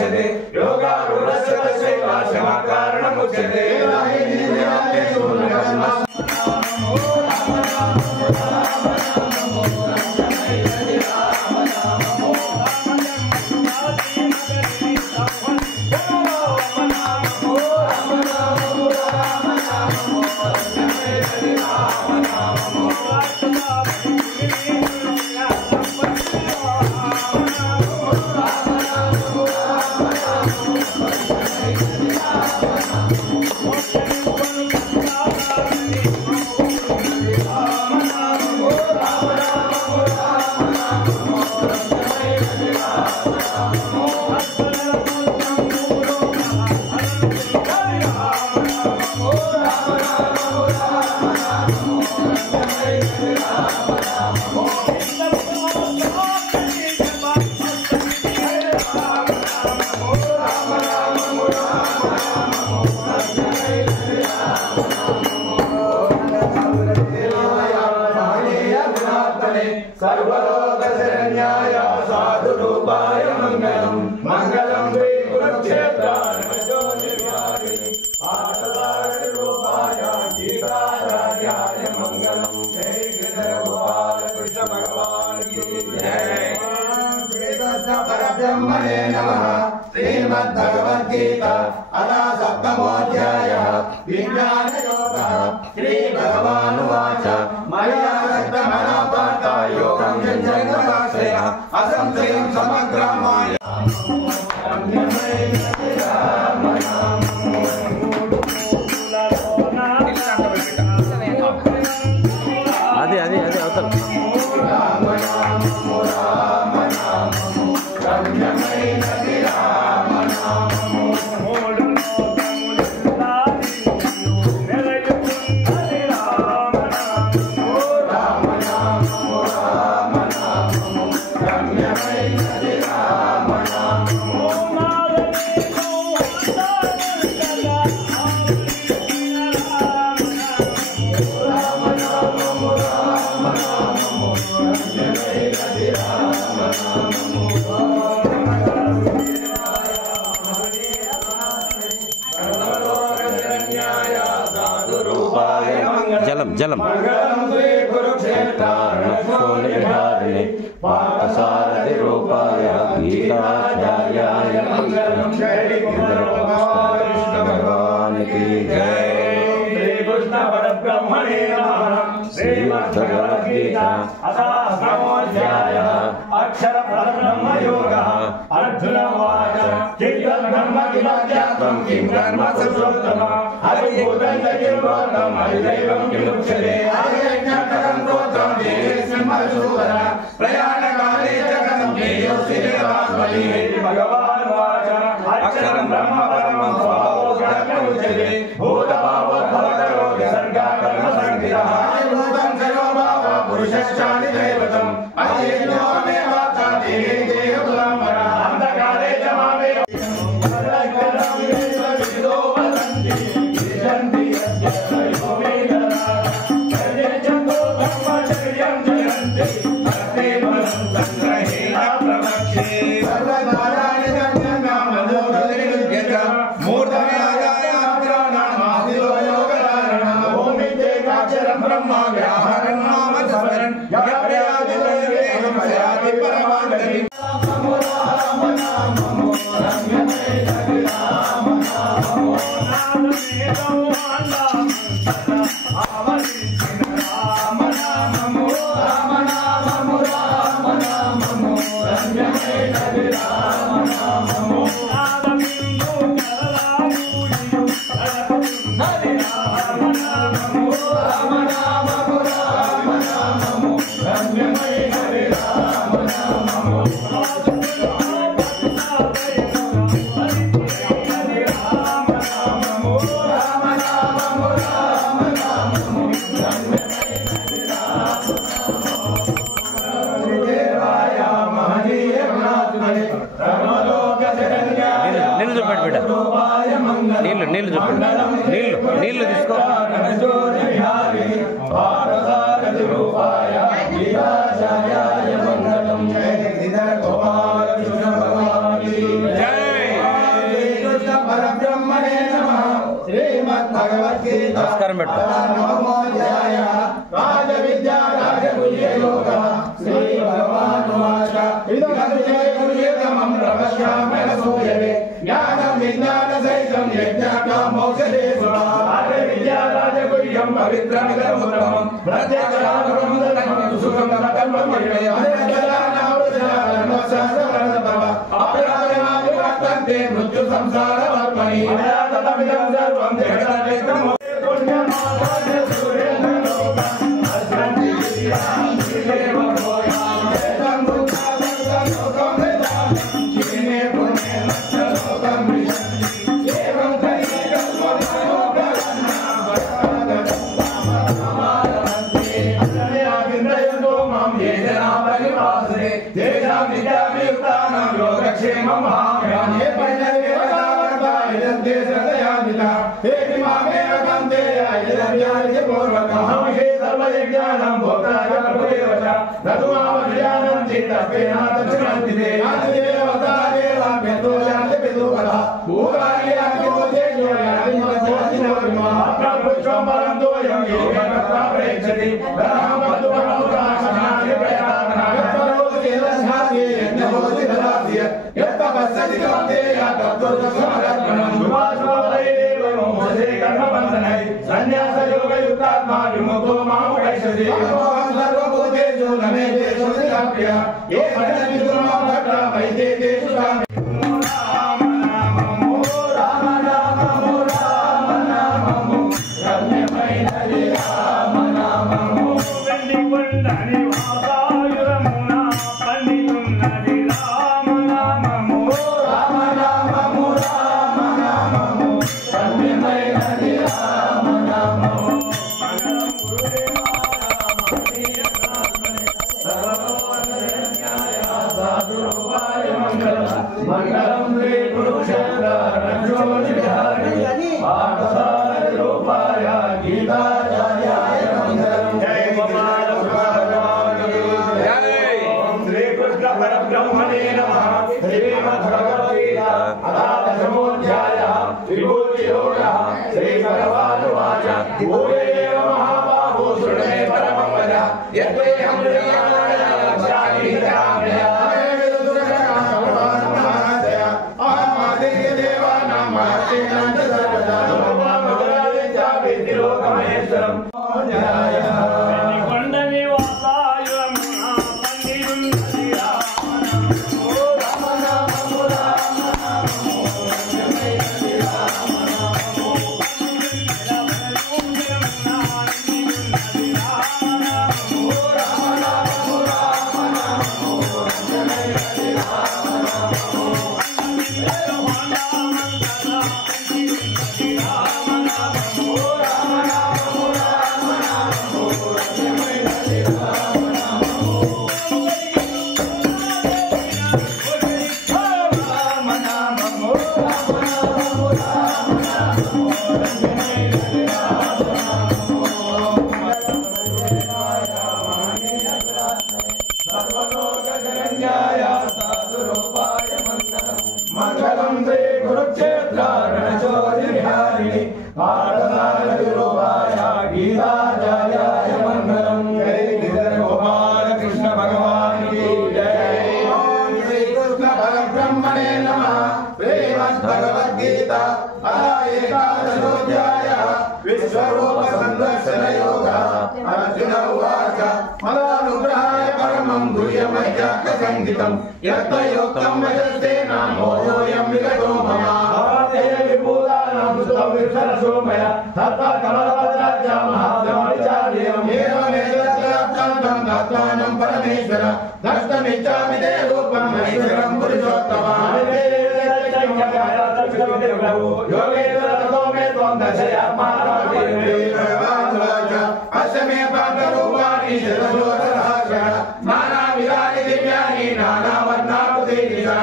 मुच्यते योगारूढस्य तस्यैव शमकारणमुच्यते सर्वलोकशरण्याय साधुरूपाय मंगलम मंगलम श्री कुरुक्षेत्राय पार्थसारथिरूपाय गीताचार्याय मंगलम जय गिरिधरगोपाल कृष्ण भगवान की जय श्रीकृष्ण परब्रह्मणे नमः श्रीमद्भगवद्गीता अथा सप्तमोऽध्यायः विज्ञानयोगः श्रीभगवानुवाच मया सप्तमनापाता योगं जन्मदाश्रयः असंशयं समग्रामाय అదే అదే అదే అవతల जलम जलम पार्थसारथिरूपाय गीताचार्याय मंगलम भगवान की जय श्रीकृष्ण परब्रह्मणे नमः श्रीमद्भगवद्गीता अथा सप्तमोऽध्यायः अक्षरपरब्रह्मयोगः अर्जुन उवाच किं ब्रह्म किमध्यात्मं किं कर्म पुरुषोत्तम हरिभूतं च किं प्रोक्तं हरिदैवं किमुच्यते हरियज्ञकरं प्रोक्तं देवसिंहसूदन प्रयाणकाले च कथं ज्ञेयोऽसि देवात्मनि भगवान् उवाच अक्षरं ब्रह्म परमं स्वभावोऽध्यात्ममुच्यते भूतभावोद्भवकरो विसर्गः कर्मसङ्गितः हरिभूतं सर्वभावः पुरुषश्चानि दैवतम् अयज्ञोमेवाचाति देहकुलम्बरः अन्धकारे च मामेव నీళ్ళు తీసుకో జై నమస్కారం పెట్టు. రాజ విద్యా రాజగుల్య యోగ శ్రీ భగవానువాచ ఇదం రవశ్యామయ సూయవే జ్ఞానం విజ్ఞాన సహితం యజ్ఞకామోక్షదే రాజ విద్యా రాజగుల్యం పవిత్రమిదముత్తమం ప్రత్యక్షానుగమనం సుఖం కర్మం అపరాధమావివర్తంతే మృత్యు సంసార వర్మణి అయాతమిదం సర్వం జగదేకం పుణ్యమావాద్య సురేంద్రలోకం అస్మంతి దేవం భోయాం ఏతం భూతాలోకం వేదాం కిమే పుణ్య లోకం విశంతి ఏవం కైకం లోకం అజనయాగింద్రయంతో మాం ఏజనా పరివాసే తేజాం నిత్యామియుక్తానాం యోగక్షేమం మహామ్యానే పైనవేవతావర్తా ఇదంతే సదయామిత హేతి మామేవ కంతే అయజ్ఞానిక పూర్వకం హే సర్వయజ్ఞానం భూతాయ ప్రభుదేవత నదుమావజ్ఞానం చిత్తస్పేనా తచ్చునంతితే ఆదిదేవతాదేవ పెద్దో జాతి పెద్దుకథ భూకారి అగ్నిపూజే జోయాది మధ్యోదినోరిమా పుష్పం పరందోయం యోగకర్త ప్రేక్షతి ధనం మధుపరముదాసనాది ప్రయాతన యత్పరోదేవశాది యజ్ఞభోతి దదాస్య యత్తపస్సతి కౌంతేయ తత్వదర్శనమర్పణం శుభాశుభోదయేవ మోదే కర్మబంధనై సన్యాస యోగయుక్తాత్మా విముక్తో మాముపైషతి అహం సర్వభూతేషు నమే దేశు విరాప్య ఏ భజనితుమా భక్త వైదేశు కామ్య మంగళం శ్రీ కురుక్షేత్ర రంజోనిధారి పాఠశాల రూపాయ గీతాచార్యాయ మంగళం జై శ్రీ కృష్ణ పరబ్రహ్మణే నమః శ్రీమద్భగవద్గీత అథాదశమోధ్యాయ విభూతి యోగః శ్రీ భగవానువాచ భూయేవ మహాబాహో శృణు మే పరమం వద యత్తేహం ప్రియాయ శాంతి కామ్య మంగళం శ్రీ కురుక్షేత్ర రణచోదిహారిణి పాఠశాల రూపాయ గీతాచార్యాయ మంగళం జై గోపాల కృష్ణ భగవాన్ కీ జై ఓం శ్రీ కృష్ణ పరబ్రహ్మణే నమః శ్రీమద్భగవద్గీత ఏకాదశోధ్యాయ విశ్వరూప సందర్శన యోగ అర్జున ఉవాచ మదానుగ్రహాయ పరమం గుహ్యమధ్యాత్మ సంగీతం యత్యోక్తం వచస్తేన మోయోయం విగతో మమ భవతే విభూతానాం సుతవిర్షరసోమయ తత్త కమలపత్రాక్ష మహాద్రమవిచార్యం ఏవమేతస్యాప్తాంతం తత్వానం పరమేశ్వర దర్శనమిచ్చామి తే రూపం ఐశ్వరం పురుషోత్తమా యోగేశ్వర తతో మే త్వం దర్శయాత్మానం అస్మే పాదరూపాణి శతశోధరాక్ష నానావిధాని దివ్యాని నానావర్ణాకృతినిషా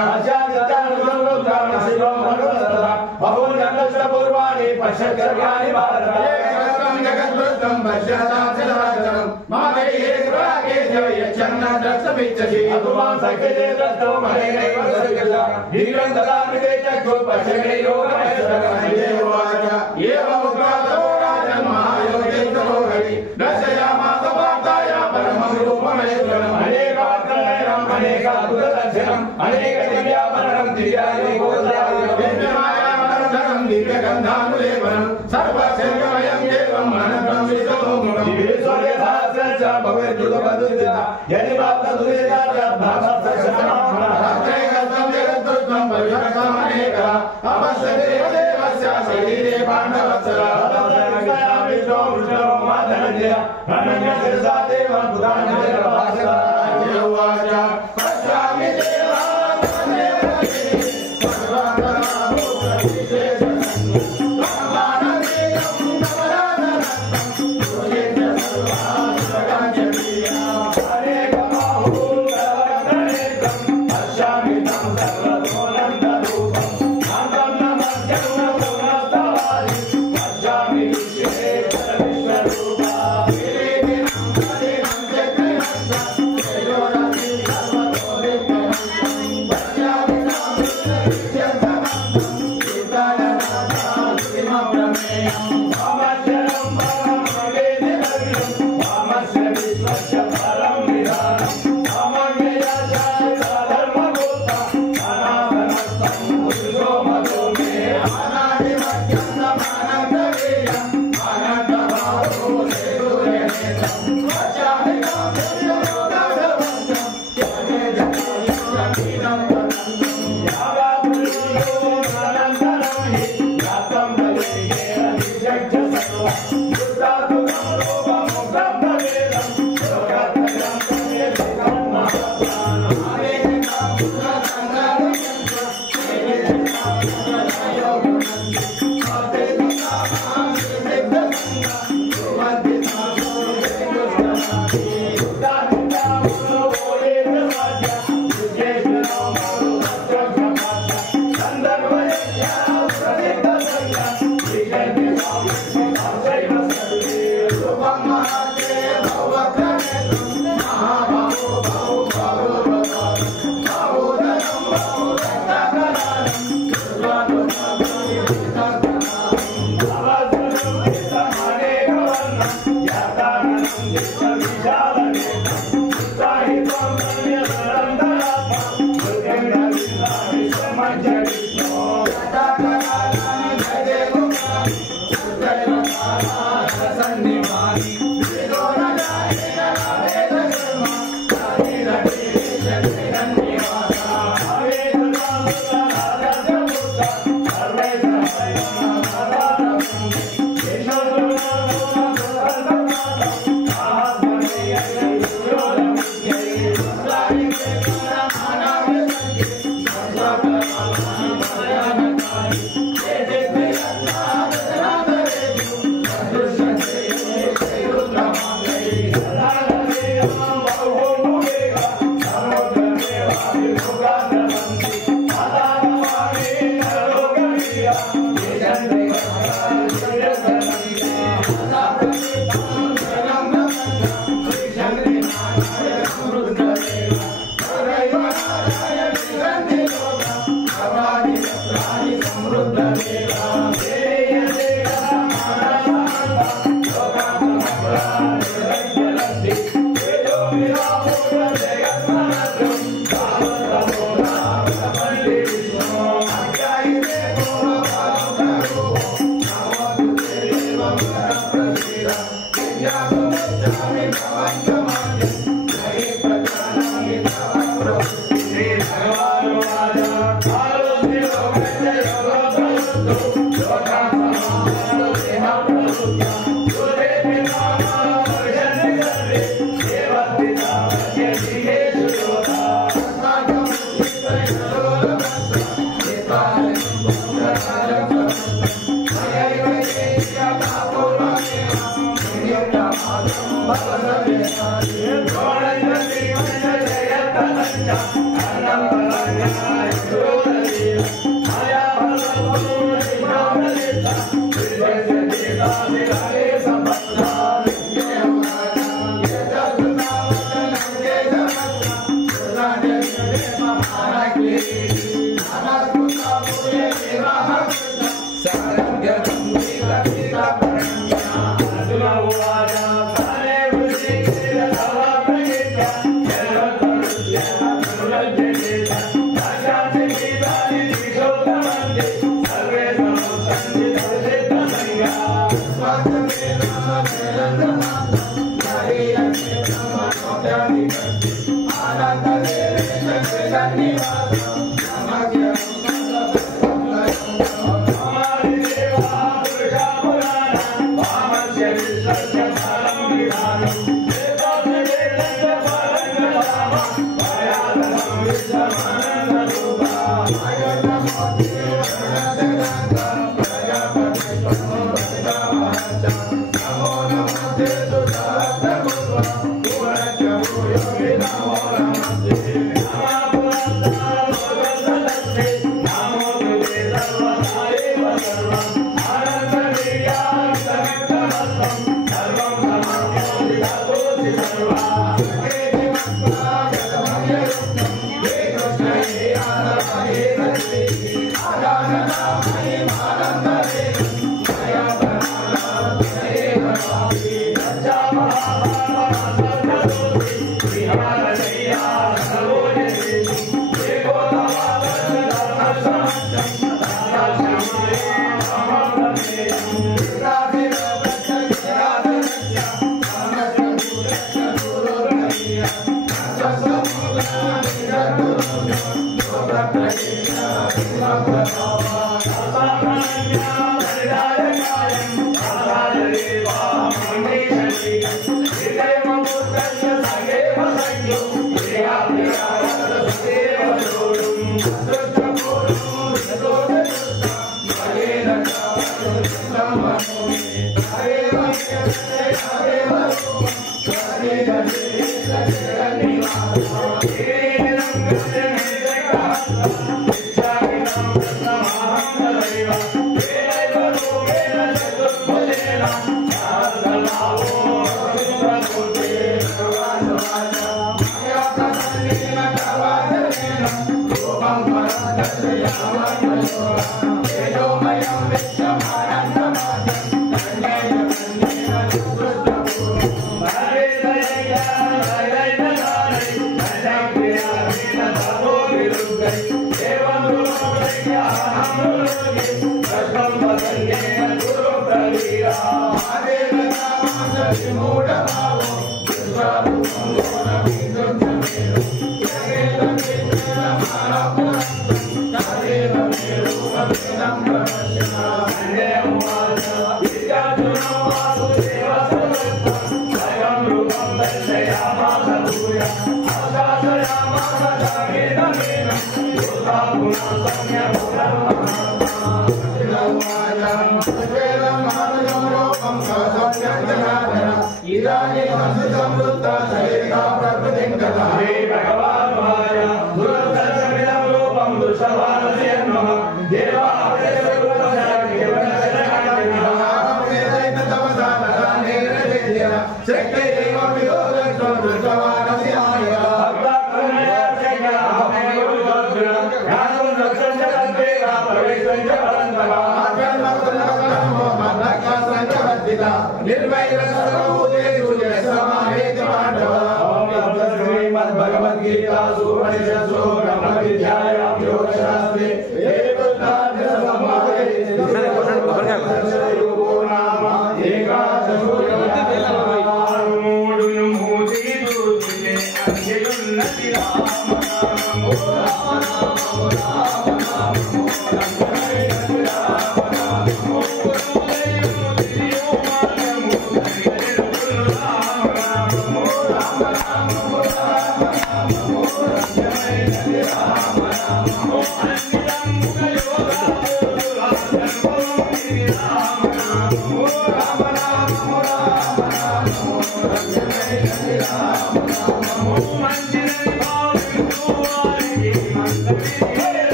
బహూన్యదృష్టపూర్వాణి పశ్యత్సర్వాణి భారత ఏకం జగద్వృత్తం పశ్యతాచరాచరం మాదయే గ్రాకేశ యచ్చన్న ద్రష్టమిచ్చసి అతుమాం సఖ్యతే ద్రష్టో మహేనైవ సర్గజ దీర్ఘం దదామి తే చక్షు పశ్యమే యోగమేశ్వర ఏవ ఉగ్రాత Hare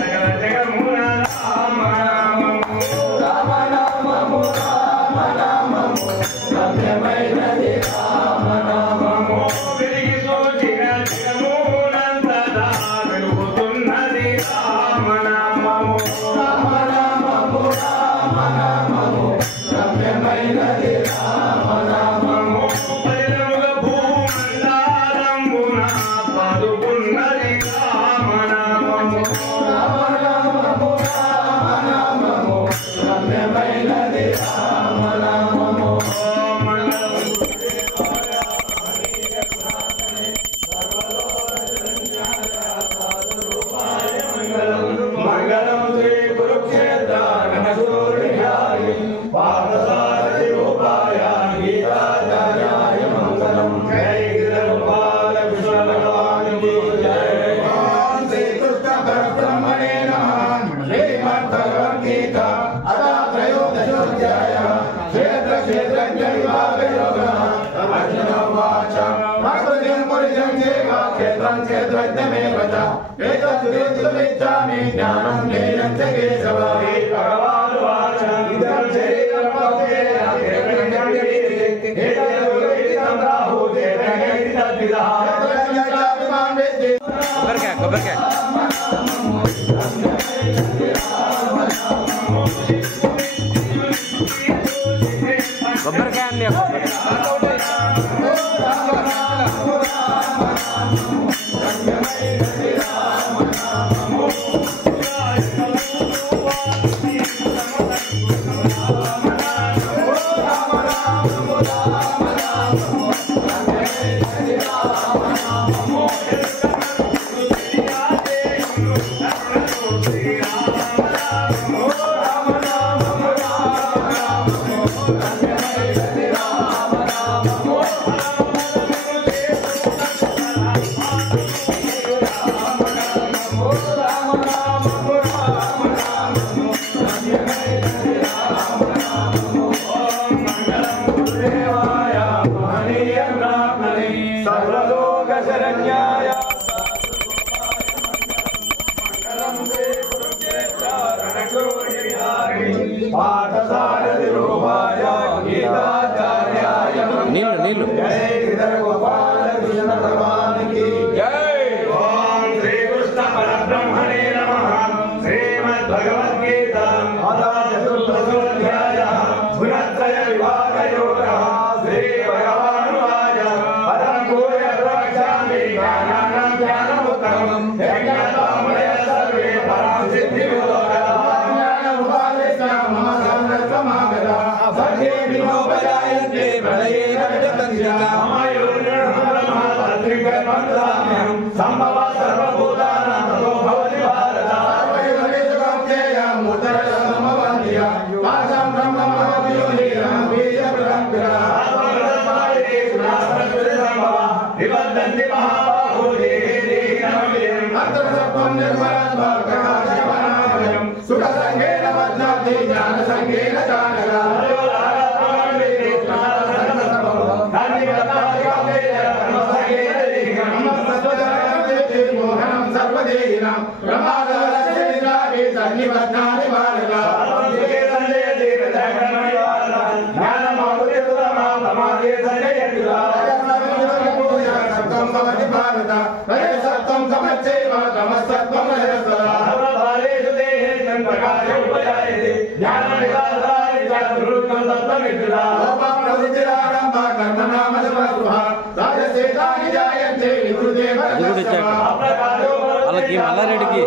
महिला వాళ్ళకి మల్లారెడ్డికి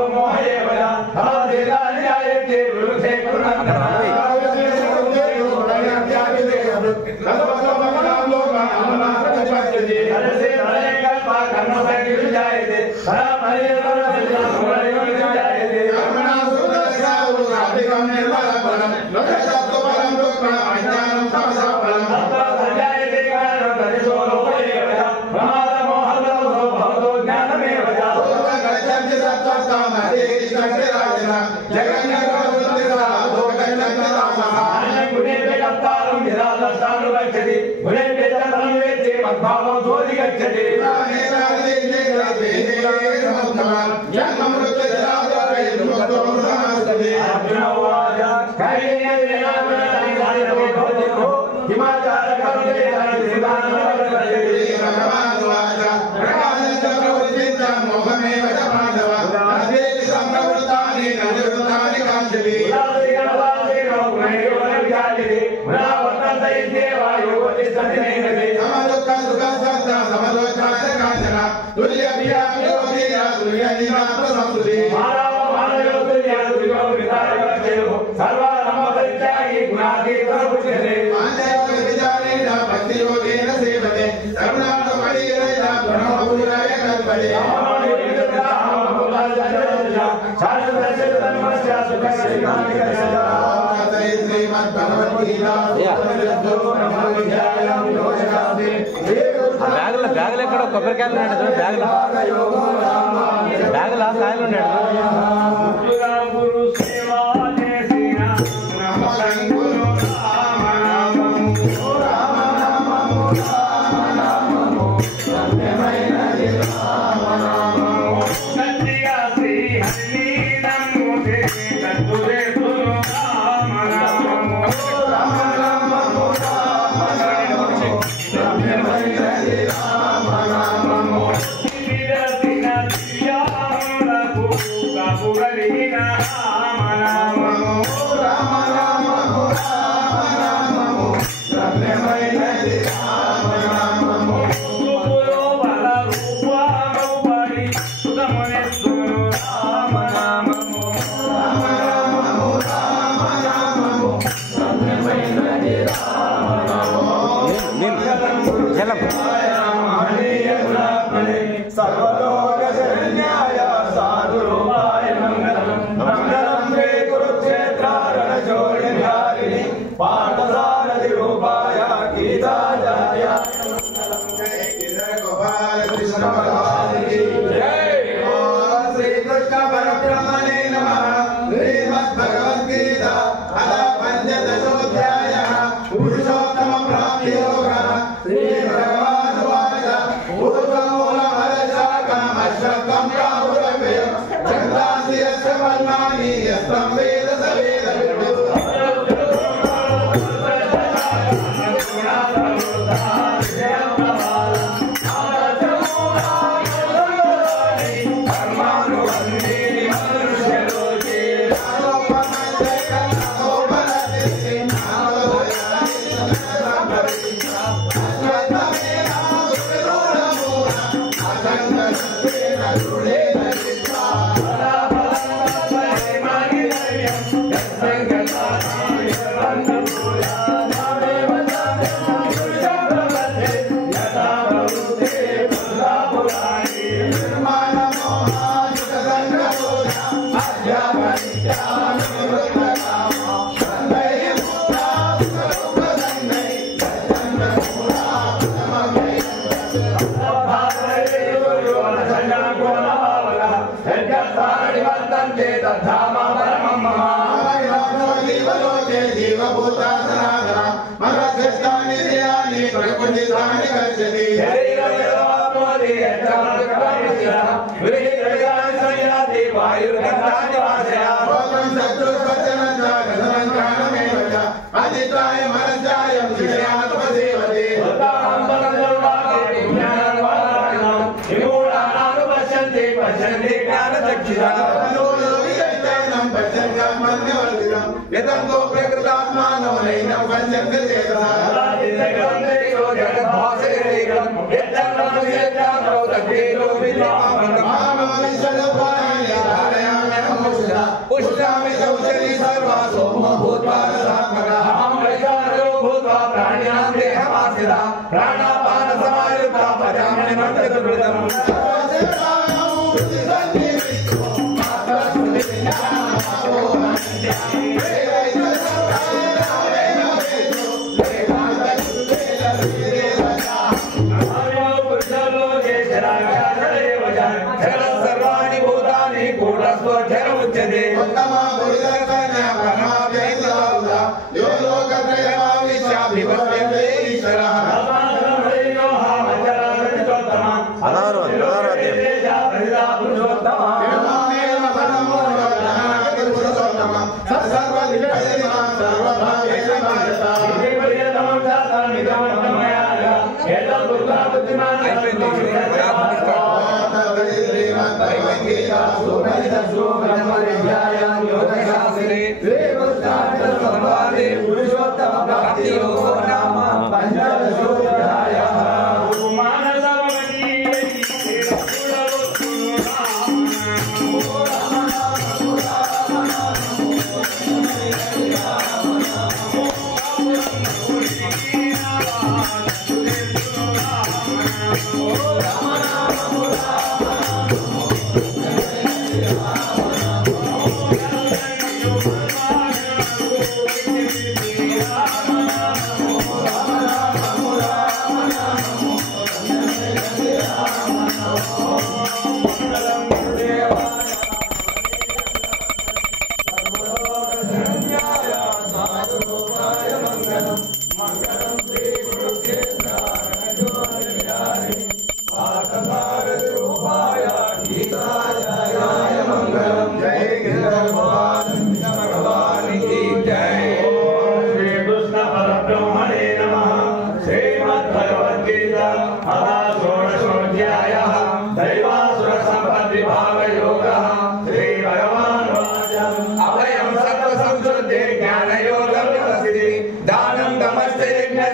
हिमाचार బ్యాగులు ఎక్కడ కొబ్బరికాయలు ఉన్నాడు చూడు బ్యాగులు కాయలు ఉన్నాడు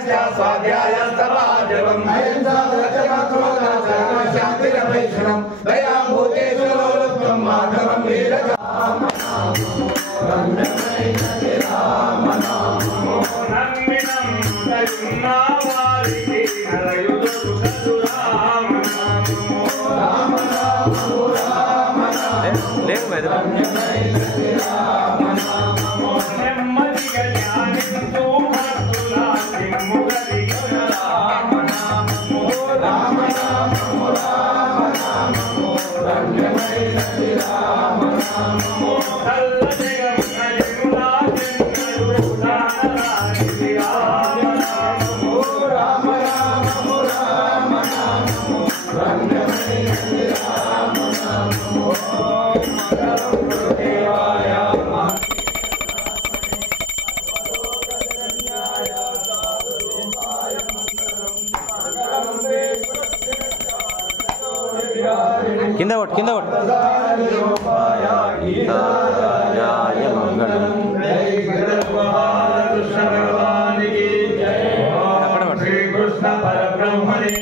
स्वाध्यायस्तवाजवम् अहिंसा शान्तिरभैषणम् दयाभूतेषु लोलुप्तम् माधवम् वीरजाम् కింద కొట్టు కింద కొట్టు శ్రీకృష్ణ పరబ్రహ్మణే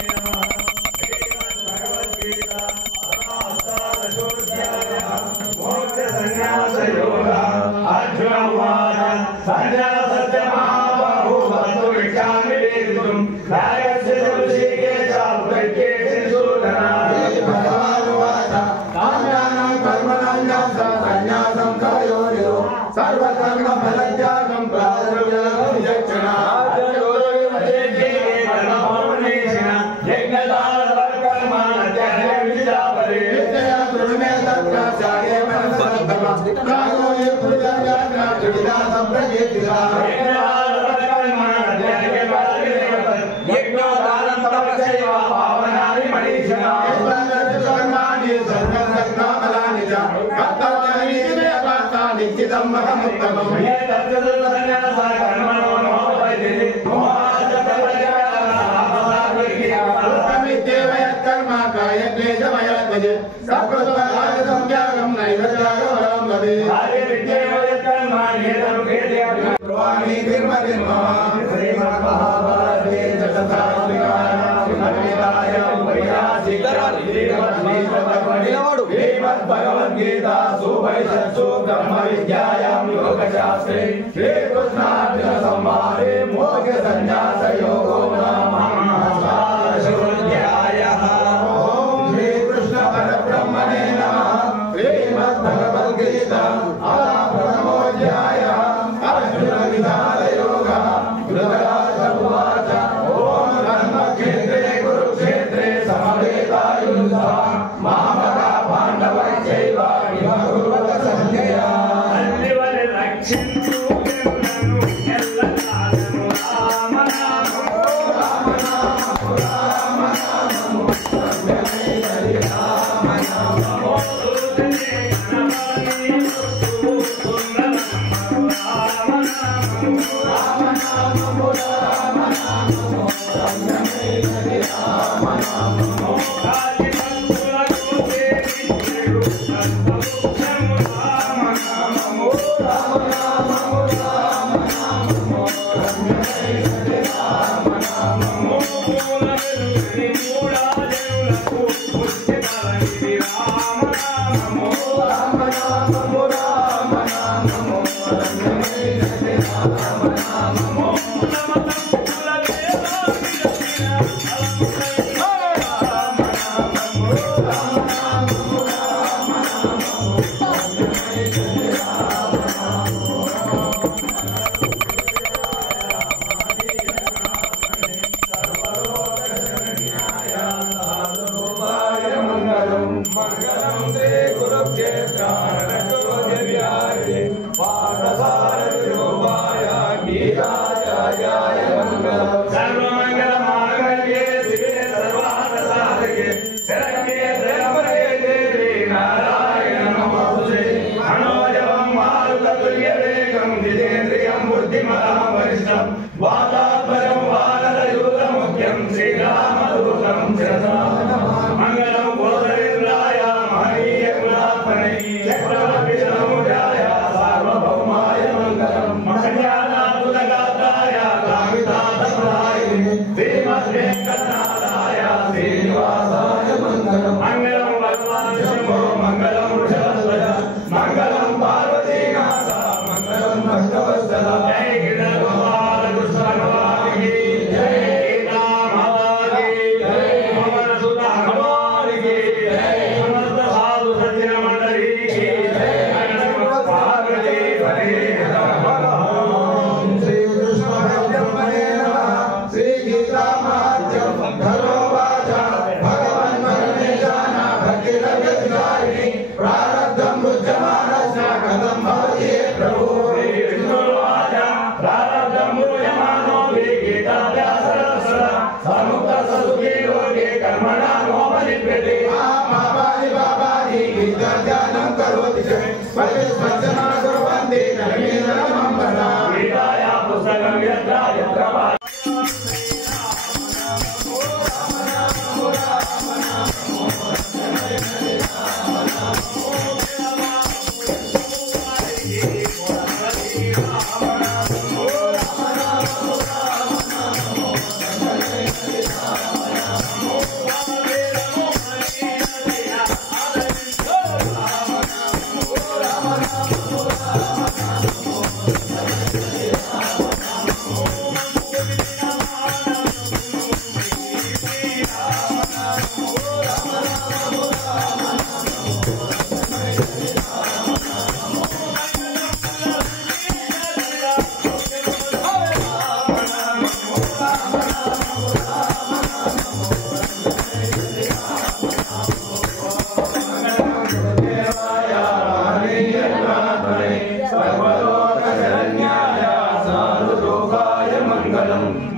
भगवद्गीता सुपनिषत्सु ब्रह्म विद्यायां योगशास्त्रे श्रीकृष्णार्जुन संवादे मोक्ष संन्यास योगो नाम षोडशोऽध्यायः। ओम श्रीकृष्ण परब्रह्मणे नमः। श्रीमद्भगवद्गीता प्रथमोऽध्यायः। अर्जुन विषाद योगः। धृतराष्ट्र उवाच ओम धर्मक्षेत्रे कुरुक्षेत्रे समवेतायुयुत्सवः मामका पाण्डवैश्चैव विभकुर्वत सञ्जया अल्लिवरे रक्षन्तु नन्नु एल्लकालनु राम नाम राम नाम राम नाम सत्यमे हरि राम नाम ओदने नमामि सुन्दरं राम नाम राम नाम राम नाम सत्यमे हरि राम नाम सार्वभौमाय मंगलम मंगलानाथुलगाताय कामितार्थप्रदाय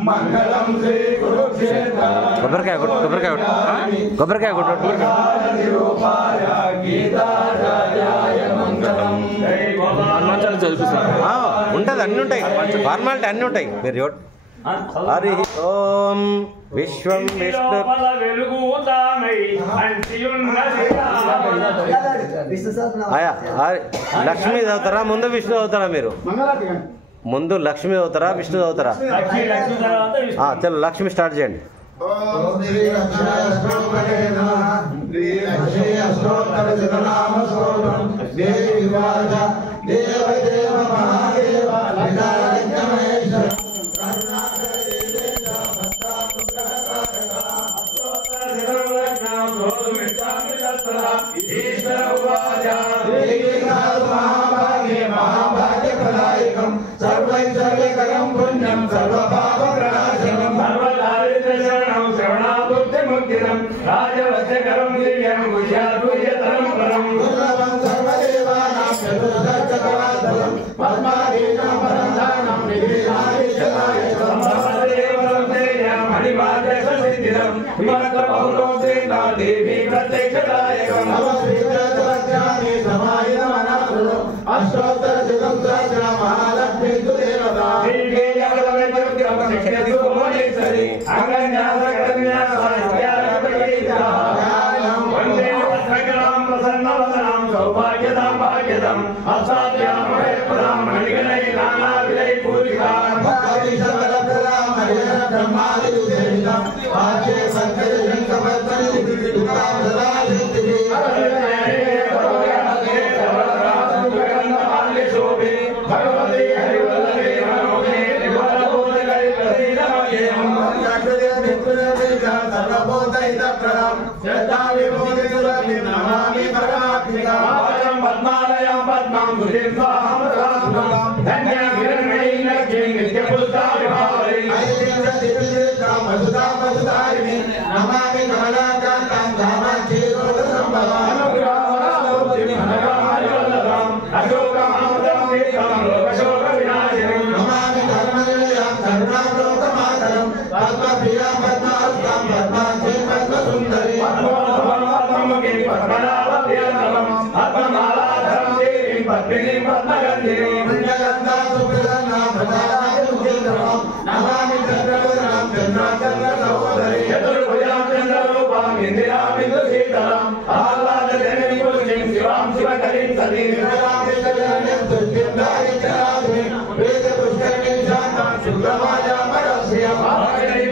మంగళం శ్రీ కురుక్షేత్ర కొబ్బరికాయ కొట్టు కొబ్బరికాయ కొట్టు రూపాయ గీతాచార్యాయ మంగళం. ఉంటుంది, అన్నీ ఉంటాయి, ఫార్మాలిటీ అన్నీ ఉంటాయి. మీరు హరి ఓం విశ్వం విష్ణు లక్ష్మీ చదువుతారా ముందు విష్ణు చదువుతారా? మీరు ముందు లక్ష్మీ చదువుతారా విష్ణు చదువుతారా? చలో లక్ష్మి స్టార్ట్ చేయండి. सर्वैश्वर्यकरं पुण्यं सर्वपापप्रणाशनं सर्वदारिद्र्यशरणं श्रवणाभुक्तिमुक्तिदं राजवश्यकरं दिव्यं गुह्याद्गुह्यतरं परं दुर्लभं सर्वदेवानां चतुर्दशकवादलं पद्मादीनं परधानं निगीनादिशदायकं मणिमाद्यसिद्धिदं हिमत्रबहुलोकेना देवी प्रत्यक्षदायकं नवश्रीचतुर्ध्यानि समाहितमनाकृतम् अष्टोत्तरशतं सहस्रं महालक्ष्मी देवता सौभाग्यदां भाग्यदम् असाध्यां महेश्वरां मणिगणै नानाविधै पूजितां भक्तिशबलप्रदां हरिहर ब्रह्मादिदेवितां आद्ये सङ्कटशङ्खवर्धनि दुर्गां सदा भगवती हरिवल्लभे मनोमे सर्वभूतहितप्रदां श्रद्धाविभूतिसुरभिं नमामि भगवत्पितां पद्मालयां पद्मां सुधिं स्वाहां धन्यगिरिर्मयीं लक्ष्मीं नित्यपुष्टाभिभावरीं ऐन्द्रदिव्येत्रां वसुधां वसुधारिणीं नमामि कमलाकान्तां धामाक्षीरोगसम्भवां अनुग्रहावस्तुतिं हरिवल्लभाम् अशोकमामदां दीर्घं लोकशोकविनाशिनीं नमामि धर्मनिलयां करुणां लोकमातरं पद्मप्रियां पद्मास्तां पद्माक्षीं पद्मसुन्दरीं पद्ममुखीं पद्मनाभप्रियतमं पद्ममालाधरं देवीं पद्मिनीं पद्मगन्धिनीं पुण्यगन्धां सुप्रसन्नां प्रसादादिमुखीतमं नमामि चन्द्रवदनां चन्द्राचन्द्रसहोदरीं चतुर्भुजां चन्द्ररूपां इन्दिराबिन्दुशीतलां आह्लादजननीं पुरुषीं शिवां शिवकरीं सतीं निर्मलां तुष्टिं दारिद्र्यादिनीं वेदपुष्करिणीं शान्तां शुक्रमायां परस्यां भागीरथीं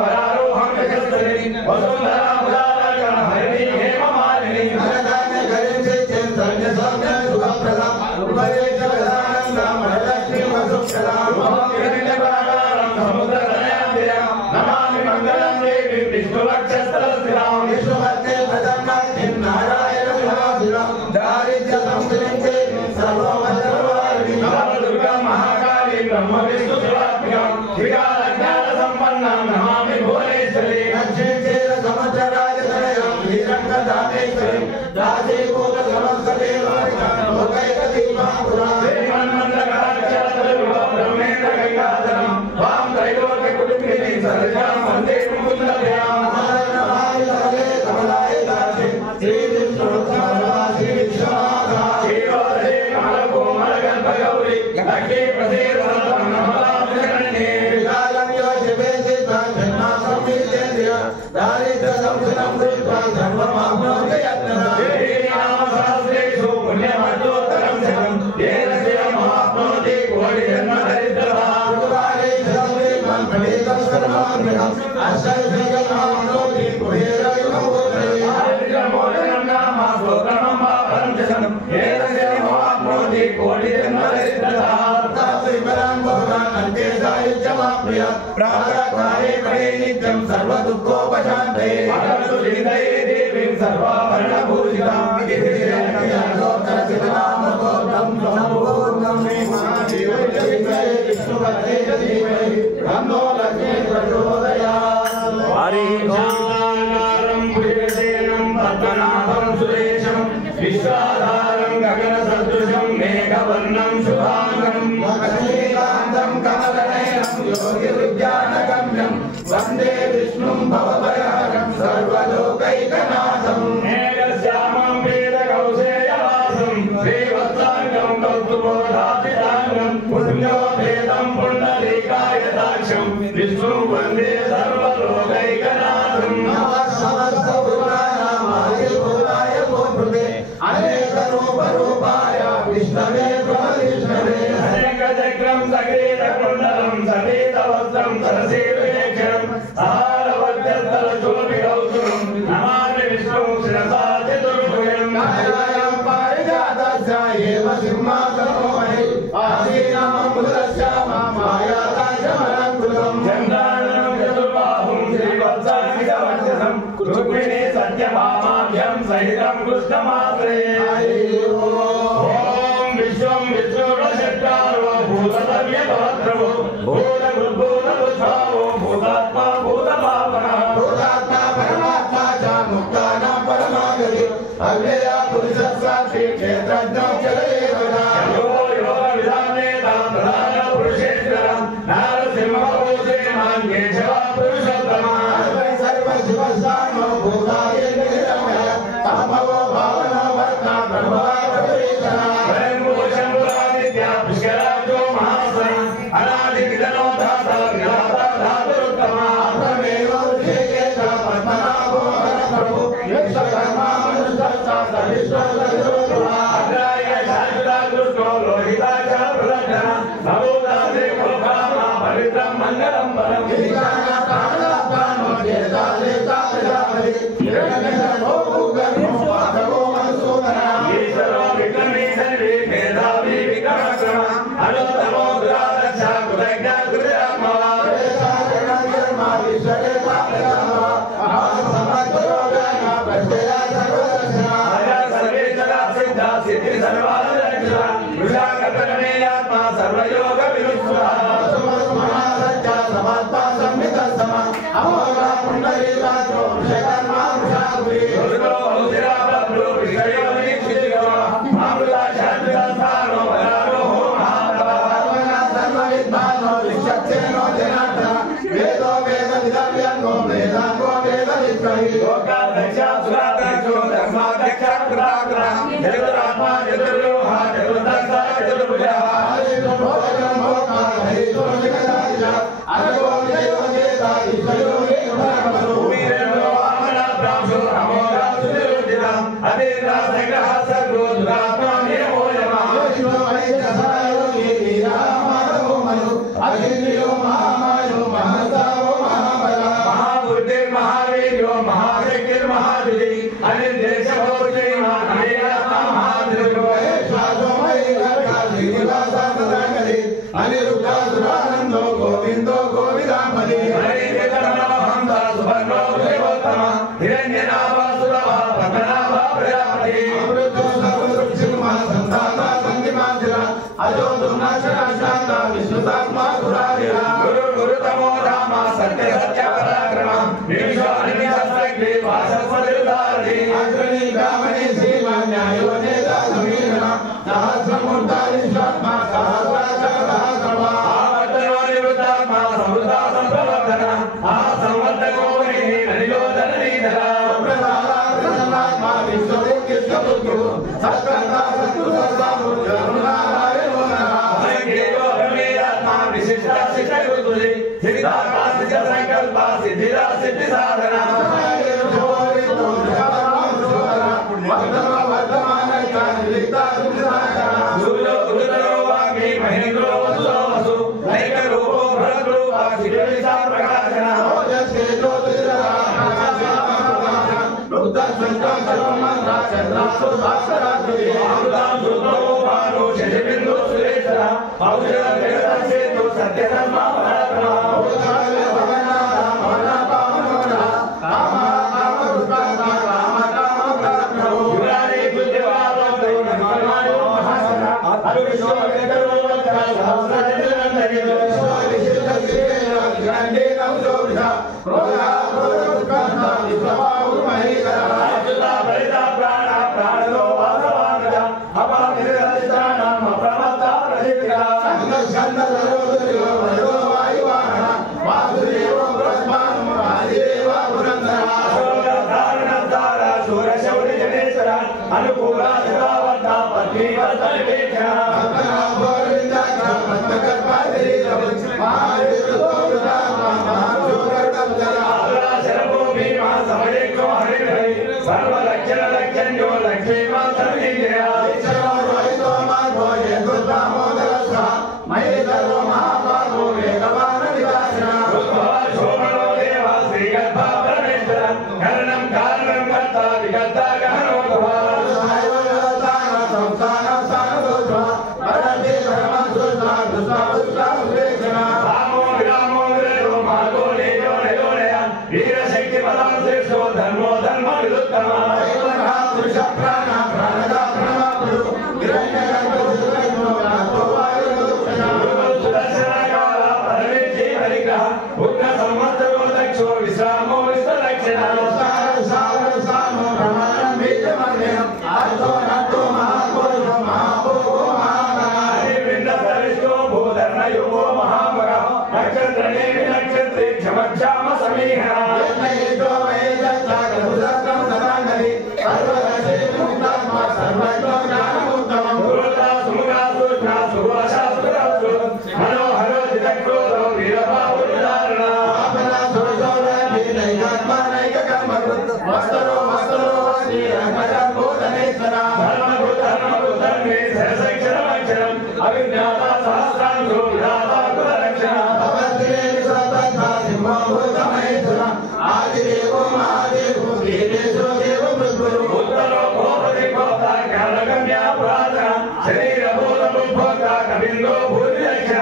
वरारोहां यशस्विनीं वसुन्धरां उदारकं हरिणीं हेममालिनीं धनधान्यकरीं सिद्धिं धन्यसौम्यं सुखप्रदां उपदेशप्रदानन्दां वरलक्ष्मीं वसुक्षरां हिरण्यप्राकारां समुद्रतनयां नमामि मङ्गलं देवीं विष्णुवक्षस्थलस्थिरां विष्णुभक्ते प्रसन्नां नारायणविलासितां दारिद्र्यसंस्कृतिं देवीं सर्वमन्त्रवारिणीं नवदुर्गां महाकालीं ब्रह्मविष्णुशिवात्मिकां त्रिकालज्ञानसम्पन्नां नमामि भुवनेश्वरीं लक्ष्मीं क्षीरसमुद्रराजतनयां श्रीरङ्गधामेश्वरीं दासीभूतसमस्तदेवारिकां लोकैकदीपां पुरां श्रीमन्मन्दकटाक्षरसविभवं ब्रह्मेन्द्रगङ्गाधरं वां त्रैलोक्यकुटुम्बिनीं सरितां वन्दे मुकुन्दप्रियां नमामि सकले कमलाय दासीं श्रीविष्णुसमवासी विश्वनाथा क्षीरोदरे कमलकोमलगर्भगौरी लक्ष्मी प्रसीदवरदं नमलाभ्यकरणे विशालं योजवे सिद्धां जन्मासंविद्येन्द्रिय दारिद्र्यसंस्कृतं कृत्वा सर्वमाप्नोति यत्नः नामसहस्रेषु पुण्यमर्दोत्तरं शतं येन श्रियमाप्नोति कोटिजन्मदरिद्रः सुखभागैश्वर्यं प्रणीतं सर्वाङ्गम् अष्टैश्वर्यमाप्नोति कुबेरयुगमोदरे दारिद्र्यमोचनं नाम स्तोत्रं वा परं शतं येन श्रियमाप्नोति कोटिजन्मदरिद्रः सायुज्यमाप्नुया प्रातःकाले पठे नित्यं सर्वदुःखोपशान्तये अगन्तु चिन्तये देवीं सर्वाभरणभूषितां विधिर्यज्ञानोत्तरसिद्धनामकोत्तं सम्पूर्णं मे महादेवस्य विद्महे विष्णुपत्ने च धीमहि तन्नो लक्ष्मी प्रचोदयात् हरिः ओम् भुजगशयनं पद्मनाभं सुरेशं विश्वाधारं गगनसदृशं मेघवर्णं शुभाङ्गं कमलनयनं योगिविद्या सर्वोदातितांगं पुण्योपेतं पुण्डरीकायताक्षं विष्णु वन्दे सर्वलोकैकनाथं नमः समस्तभूतानां भूताय भूभृते अनेकरूपरूपाय विष्णवे प्रविष्णवे अनेकचक्रं सकेतकुण्डलं सकेतवस्त्रं सरसीवेक्षणं सहारवज्रस्थलशोभिकौस्तुभं नमामि विष्णुं शिरसा चतुर्भुजं नारायणं पारिजातस्य एव सिंहासनो महि आसीनमम्बुधस्य मायाताजमलङ्कृतं चन्द्राणं चतुर्बाहुं श्रीवत्सामितवक्षसं रुक्मिणी सत्यभामाभ्यां सहितं कृष्णमाश्रये ॐ विश्वं विष्णुर्वषट्कारो भूततव्यभवद्रवो भूतभूतभूतभुद्भावो भूतात्मा भूतभावना भूतात्मा परमात्मा च मुक्तानां परमागति अव्यया पुरुषस्साक्षी क्षेत्रज्ञो जगदेवता यो योगविधानेता प्रधानपुरुषेश्वरं नारसिंहभूषेणां केशवा पुरुषोत्तमा सर्वशिवस्वामो भूताये निरमय तमवो भावनो वर्ता ब्रह्मा प्रवेशना स्वयंभूषम्भुरादित्या पुष्कराजो महासना अनादिविदनो धाता विधाता धातुरुत्तमा ब्रह्मेव ऋषिकेश पद्मनाभो हरप्रभु यक्षकर्मा मनुष्यस्ता सविष्णुर्गरुत्तमा अग्राय शाश्वता कृष्णो लोहिता च प्रदक्षिणा नवोदासे कुलकामा पवित्रं मङ्गलं परम् ईशाना प्राणापानो वेदादेता प्रजापति हिरण्यगर्भो भूगर्भो माधवो मधुसूदना ईश्वरो विक्रमी सर्वे मेधावी विक्रमक्रम अनुत्तमो दुरादर्श कृतज्ञ कृतज्ञा वेदाचरणधर्मा ईश्वरेता प्रजामा महासमग्रोगाना प्रत्यया सर्वदर्शना सर्वे सदा सिद्धा सिद्धि सर्वालक्षणा वृषाकर्मे आत्मा सर्वयोग विरुद्धा महासत्या समात्मा संहितस्तमा अमोघा पुण्डरीकात्रो विषकर्मा वृषाकुली रुद्रो औधिरा बभ्रो विषयो निक्षितिको अमृता शान्तिदासानो वरारो महातपः सर्वविद्वानो विश्वक्सेनो जनार्दन वेदो वेदविदव्यङ्गो वेदाङ्गो वेदविद्वहि लोकाध्यक्षा सुराध्यक्षो धर्माध्यक्षा कृताग्रः चतुरात्मा चतुर्व्यूहा चतुर्दशा चतुर्भुजः हरिर्भोजनं भोक्ता हरिर्भोजनकार्यः अनगो विजयो वेदा ईश्वरो वेदभरमसो वीरेन्द्रो वामना प्रांशो अमोघा सुनिरुद्धितम् अतीन्द्रा संग्रहः सर्गो दुरात्मा नियमो यमः विष्णु वैद्यसायोगी वीरा माधवो मनु अग्नियो महामायो महतावो महाबला महाबुद्धिर्महावीर्यो महाशक्तिर्महाद्युति अनिर्देशभो श्रीमान् अनेकात्मा महाद्रिभो श्वासो मयि गर्गा श्रीनिवासा सदागति अनिरुद्धा सुरानन्दो गोविन्दो गोविदाम्बति हरिकेतनमहंसा सुभद्रो देवोत्तमा हिरण्यनाभा सुरभा पद्मनाभा प्रजापति अमृतो सर्वदृक्सिंहा सन्ताता सन्धिमाधिरा अजो दुर्नाशना शान्ता विष्णुतात्मा सुरारिरा गुरुतमो रामा सत्य सत्य पराक्रमा विश्व अनिशस्त्रग्रे वासस्वतिर्धारति अग्रणी ब्राह्मणे श्रीमान्यायो नेता समीरणा सहस्रमूर्ता विश्वात्मा सहस्राचरसहस्रभा आवर्तनो निवृत्तात्मा समृद्धा सम्प्रवर्धना आसंवर्धको मणिः अनिलो धरणीधरा प्रसादा प्रसन्नात्मा विश्वदेवकिष्टबुद्धो सत्कर्ता सत्कृतसामुर्जरुणारायणो नरः संकेतो ब्रह्मेयात्मा विशिष्टा शिष्टगुरुतुले सिद्धार्था सिद्धसङ्कल्पा सिद्धिरा सिद्धिसाधना सूर्यो उदरो वाग्मी महेन्द्रो वसुतो वसु नैकरूपो भरद्रूपा शिवेशा प्रकाशना ओजस्ते ज्योतिर्धरा रुद्रसङ्कल्पमन्त्रा चन्द्रासु भास्कराकृति अमृतां सुतो भानु शशिबिन्दु सुरेशरा औषधजगतस्येतु सत्यधर्मा परात्मा औषधे भवनाथा भवना पावनोरा कामा कामरुद्रात्मा काम काम परात्मो युगानि बुद्धिवादो नमो महासना अभिविश्व वेदरोवत्रा सहस्रजनन्दरितो विशिष्टस्येन ग्रन्थे नवजोभिधा क्रोधा क्रोधोत्कण्ठा विश्वबाहुर्महीकरा अच्युता परिता प्राणा प्राणो वासवानजा अपामिरधिष्ठानाम् अप्रमत्ता प्रसिद्धिका स्कन्दसरोदयो वयो वायुवाहना वासुदेवो ब्रह्माणो आदिदेवा पुरन्दरा अशोकधारणधारा शूरशौर्यजनेश्वरा अनुकूला सदावर्ता पत्नी वर्तनवेक्षणा రామో విరామో విరయో మార్గో లేయో నయో నయ వీర శక్తి పదం శ్రేష్ఠో ధర్మో ధర్మ విరుత్తమ పురుష ప్రాణ ప్రాణద ప్రణాపుడు విరయగర్భో సురయో రాతో వాయు సుదర్శన కాల పరమేశ్వరి హరిగ్రహ ఉగ్ర సంవత్సరో దక్షో విశ్రామో విశ్వలక్షణ సావర సామో ప్రమాణం విద్యమన్యం ఆతో నాతో మహాపురుషో మహాపురుషో మహాగణాని వింద సరిష్టో భూధర్ణయుగో మహాభగ నక్షత్రనే నక్షత్రే క్షమక్షామ సమీహ యజ్ఞేజో వైజత్తాగభుజత్తం సదాంగరి సర్వదశే ముక్తాత్మ సర్వజ్ఞో జ్ఞానముత్తమం గురుతా సుముఖా సూక్ష్మ సుభాషా సురస్తు మనోహరో జితక్రోధో వీరబాహురుదారణ ఆపనా సురజోర వీరైకాత్మానైక కర్మకృత్ వస్తరో వస్తరో శ్రీరంగజంబోధనేశ్వర ధర్మభృతర్మే సరసక్షరమక్షరం అవిజ్ఞాత సహస్రాంశో విధాతా కులరక్షణ భవద్గే సతత్తా సింహభూతమహేశ్వర ఆదిదేవో మహాదేవో దేవేశో దేవ మృద్గురు ఉత్తరో గోపతి గోప్త జ్ఞానగమ్య పురాతన శరీరభూత భూత కవిందో భూతి రక్షణ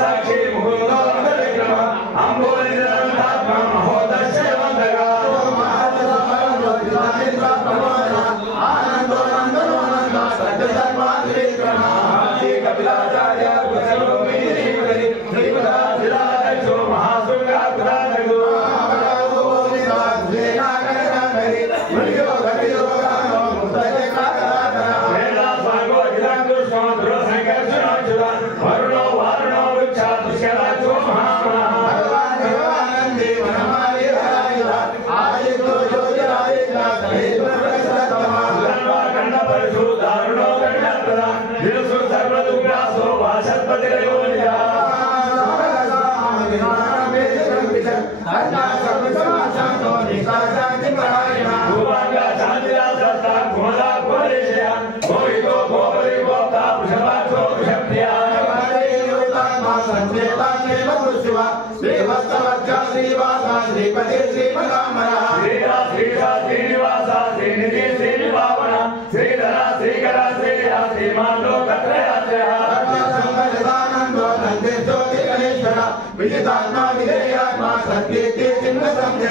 సాక్షి ముకుందో అంబోలింద్రాత్మ మహోదశవంతగా కపిలాచార్య మహాశృంగా వరుణో వారుణో వృక్ష దుష్కరాచో ఖండ పరశు దారుణో గండ దిలుసు సర్వదుగ్రాసో వాసత్పతిరయో శ్రీపతి శ్రీమరామర శ్రీరా శ్రీరా శ్రీనివాస శ్రీనిధి శ్రీనివావన శ్రీధర శ్రీకర శ్రీరా శ్రీమాన్ లోకత్రయాత్రయానందో నందే జ్యోతి గణేశ్వర విజితాత్మ విధేయాత్మ సత్కీర్తి చిన్న సంధ్య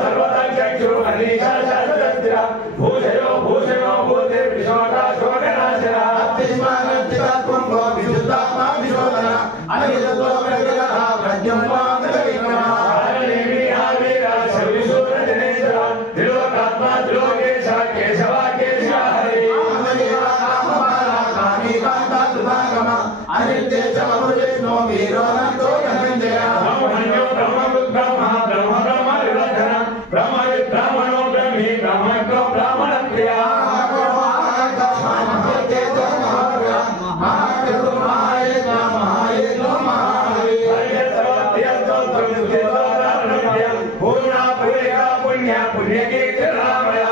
సర్వతక్షు హరీశ భూషయో భూషయో భూతే విశోక శోకనాశన అత్తిష్మానంతితాత్మంగో విశుద్ధాత్మ విశోధన అనిరుద్ధో ప్రగతః ప్రజ్ఞం బ్రాహ్మణో బ్రహ్మి బ్రాహ్మణో బ్రాహ్మణ ప్రియా పుణ్య పుణ్యకీర్తి రామయ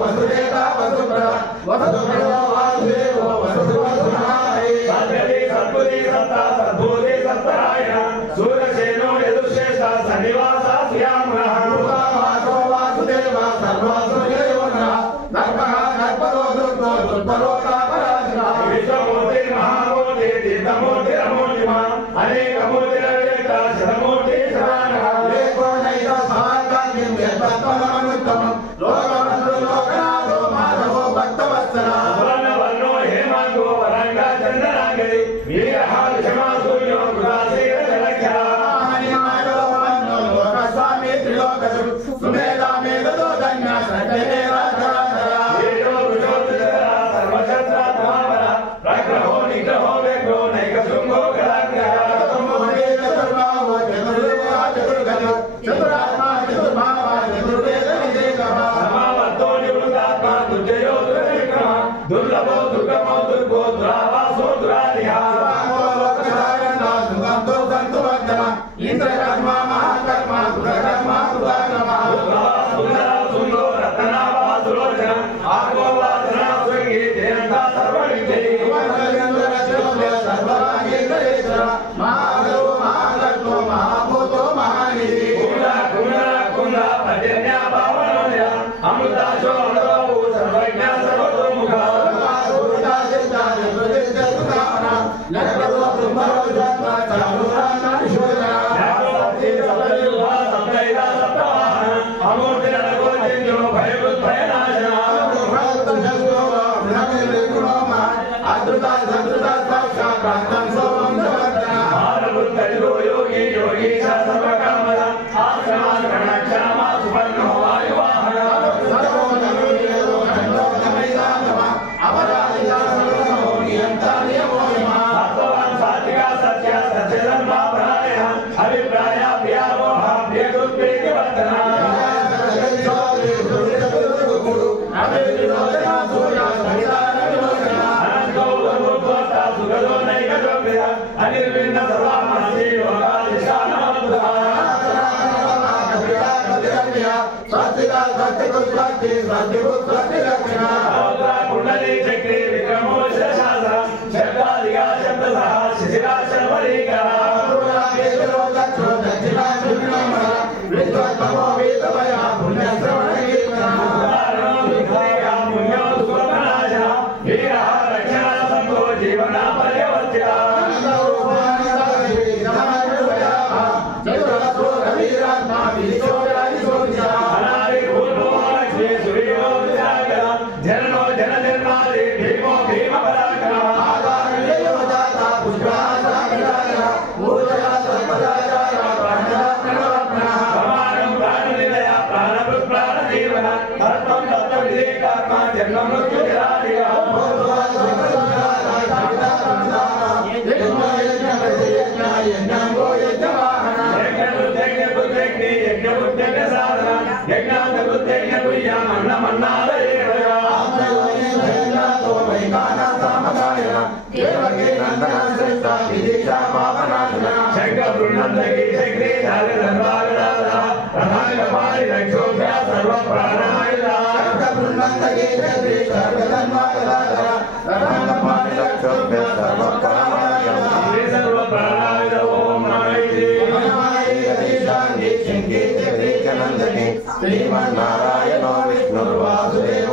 వసుదేవ సద్బుద్ధి సత్తా సద్భూతి సత్పరాయణ సూర్యసేనో యదుశ్రేష్ట సన్నివాస శ్యామః వాసుదేవ విశ్వమూర్తి మహామూర్తి తీర్థమూర్తి రమూర్తిమాన్ అనేకమూర్తి రవిత శతమూర్తి శరణః వర్ణో హేమాంగో వరంగా చంద్రనాగరి వీరహాలు క్షమాసూర్యో స్వామి త్రిలోకసు సుమేధా మేధో ధన్య సర్వశస్త్రాత్మావర ప్రగ్రహో నిగ్రహో వ్యగ్రో నైక శృంగో చతురాత్మా చతుర్భావ చతుర్వేద సమావర్తో నివృత్తాత్మ దుర్జయో దుర్విక్రమ దుర్లభో దుర్గమో దుర్గో దురావాసో దురారిహ ఇంద్రకర్మ మహాకర్మ సురకర్మ సుధాకర్మ సుందర రతనాభా సులోచన ఆగోవాసన శృంగి దేనంత సర్వవిద్యై సర్వాంగీకరేశ్వర మహాదేవ మహాలక్ష్మో మహాభూతో మహానిధి కుండ కుండ కుండ పర్జన్య कुंडली चक्री विक्रमो शासा शब्दादिगा शब्दसः शिशिराक्षर वरीकः जीवना पर्यवर्तिता श्रीमन्नारायण विष्णुर्वासुदेवो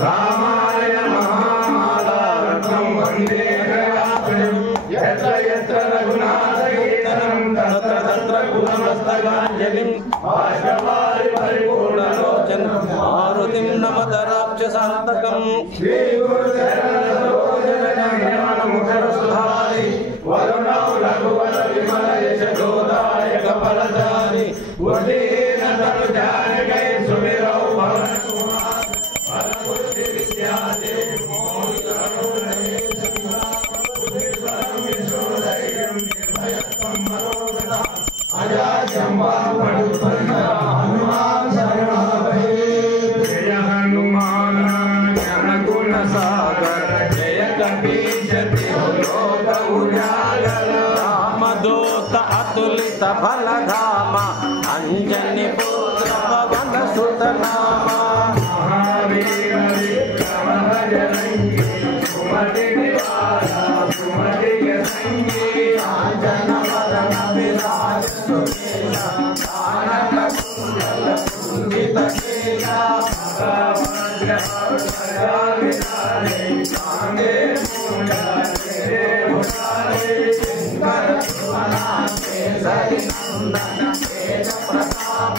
रामाय महामालारत्नं वन्दे यत्र यत्र रघुनाथकीर्तनं तत्र तत्र गुणमस्तकाञ्जलिं भाष्यवारि परिपूर्णलोचन मारुतिं नमत राक्षसान्तकं श्रीगुरुचरणसरोजनज्ञानमुखरसुधारि वरुणौ रघुवर विमल यशोदाय कपलधारि बुद्धिहीन तनुजानकै सुमिरौ भवनकुमार फलबुद्धि विद्यादे हनुमान शरणाभय जय हनुमान ज्ञान गुण सागर जय कपीश लोक उजागर रामदूत अतुलित फलधाम अंजनी पुत्र पवन सुत नाम महावीर विक्रम बजरंगी सुमति निवारा सुमति के संगी आंजन वरण विराज सुमेरा कानन कुंडल कुंडित केला भद्र सजा विराजे कांगे मुंडे उठारे शंकर सुमना केसरी नंदन तेज प्रताप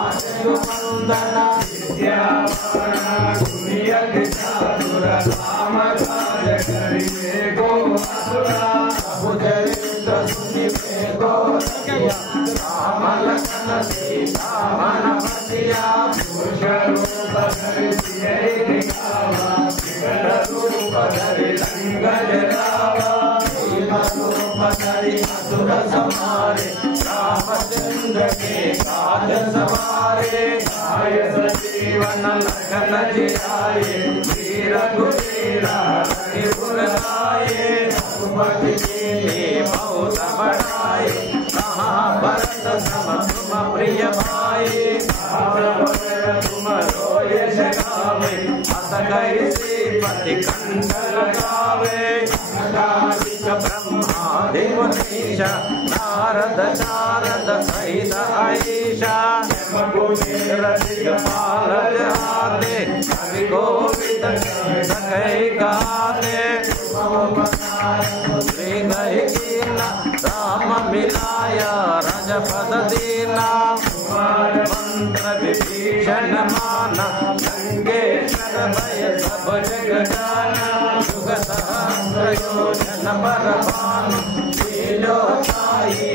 महादेवंदन विद्यावान गुणियत चातुर राम काज करिवे गो असुरा भुजरिंद्र सुनिवे गो राम लखन सीता मन बसिया पुरुषरूप धरि सियै दिखावा विकट रूप धरि लंक जरावा भीम रूप धरि असुर संहारे रामचंद्र के काज सवारे आय सजीवन लखन जियाए वीर रघुवीरा रघुपुर लाए रघुपति कीन्ही बहुत बड़ाई कहाँ भरत सम तुम प्रिय भाई तुम रोयस गावे अस कहि श्रीपति कंठ लगावे अकालिक ब्रह्मादि मुनीश नारद नारद सहित ऐसा दिग्पाल आते कवि गोविंद सखै गाते श्री गहि कीना राम मिलाया राजपद दीना मंत्र विभीषण माना लंकेश्वर भय सब जग जाना युग सहस्र योजन पर भानु लीलोताई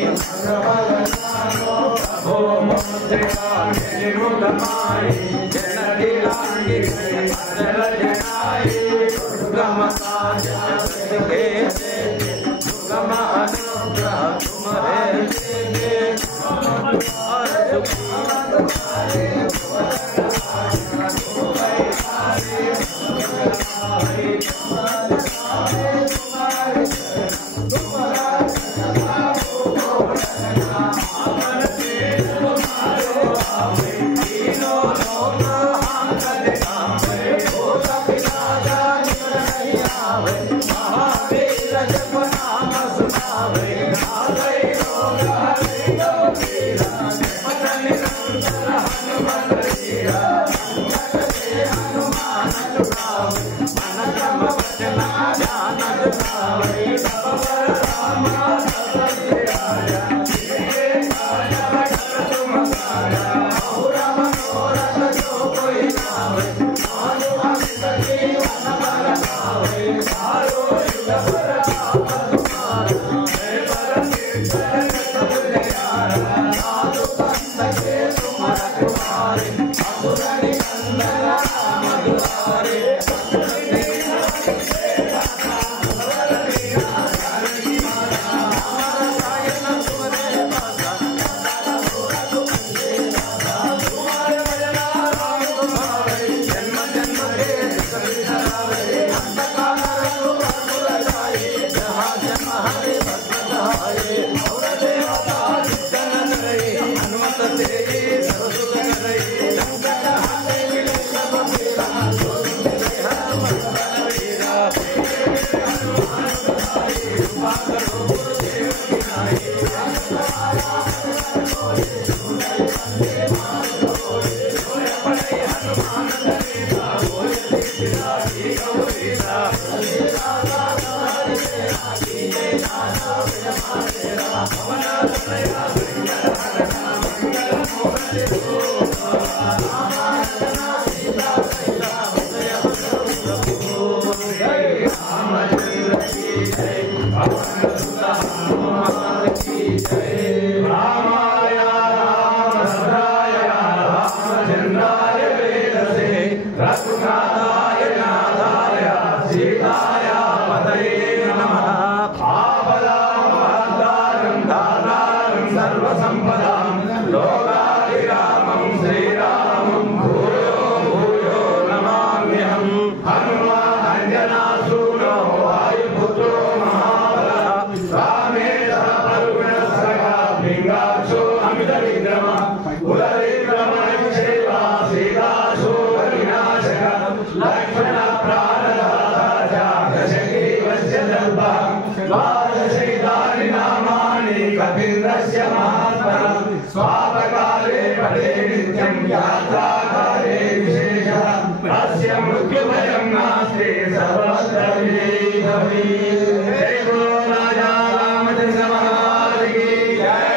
प्रभो मुद्रिका निर्मुख माई जनकी लांगी अचल जनाई दुर्गम काज के दुर्गम अनुग्रह तुम्हारे देवे और सुखी मन क्रम वचन ध्यान जुलावे स्वापकाले पठे नित्यं यात्राकाले विशेषः अस्य मृत्युभयं नास्ति सर्वत्र विजयी जय बोलो राजा रामचंद्र महाराज की जय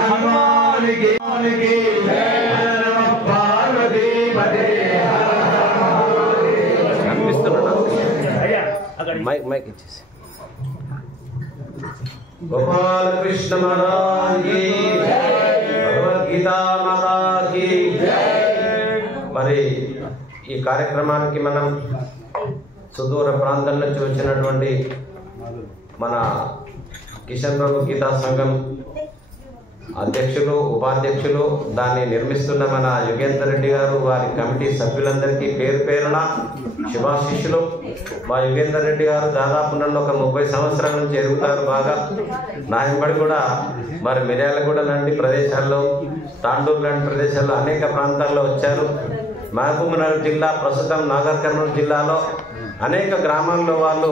हनुमान की जय नमः पार्वती पते మైక్ ఇచ్చేసి गोपाल कृष्ण महाराज की भगवद्गीता माता की మరి ఈ కార్యక్రమానికి మనం సుదూర ప్రాంతం నుంచి వచ్చినటువంటి మన కిషన్ ప్రభు గీతా సంఘం అధ్యక్షులు ఉపాధ్యక్షులు దాన్ని నిర్మిస్తున్న మన యుగేందర్ రెడ్డి గారు వారి కమిటీ సభ్యులందరికీ పేరు పేరున శుభాశిష్యులు. మా యుగేందర్ రెడ్డి గారు దాదాపు నన్ను ఒక 30 సంవత్సరాల నుంచి ఎరుగుతారు బాగా. నా వెంబడి కూడా మరి మిర్యాలగూడ లాంటి ప్రదేశాల్లో, తాండూరు లాంటి ప్రదేశాల్లో అనేక ప్రాంతాల్లో వచ్చారు. మహబూబ్నగర్ జిల్లా, ప్రస్తుతం నాగర్ కర్నూలు జిల్లాలో అనేక గ్రామాల్లో వాళ్ళు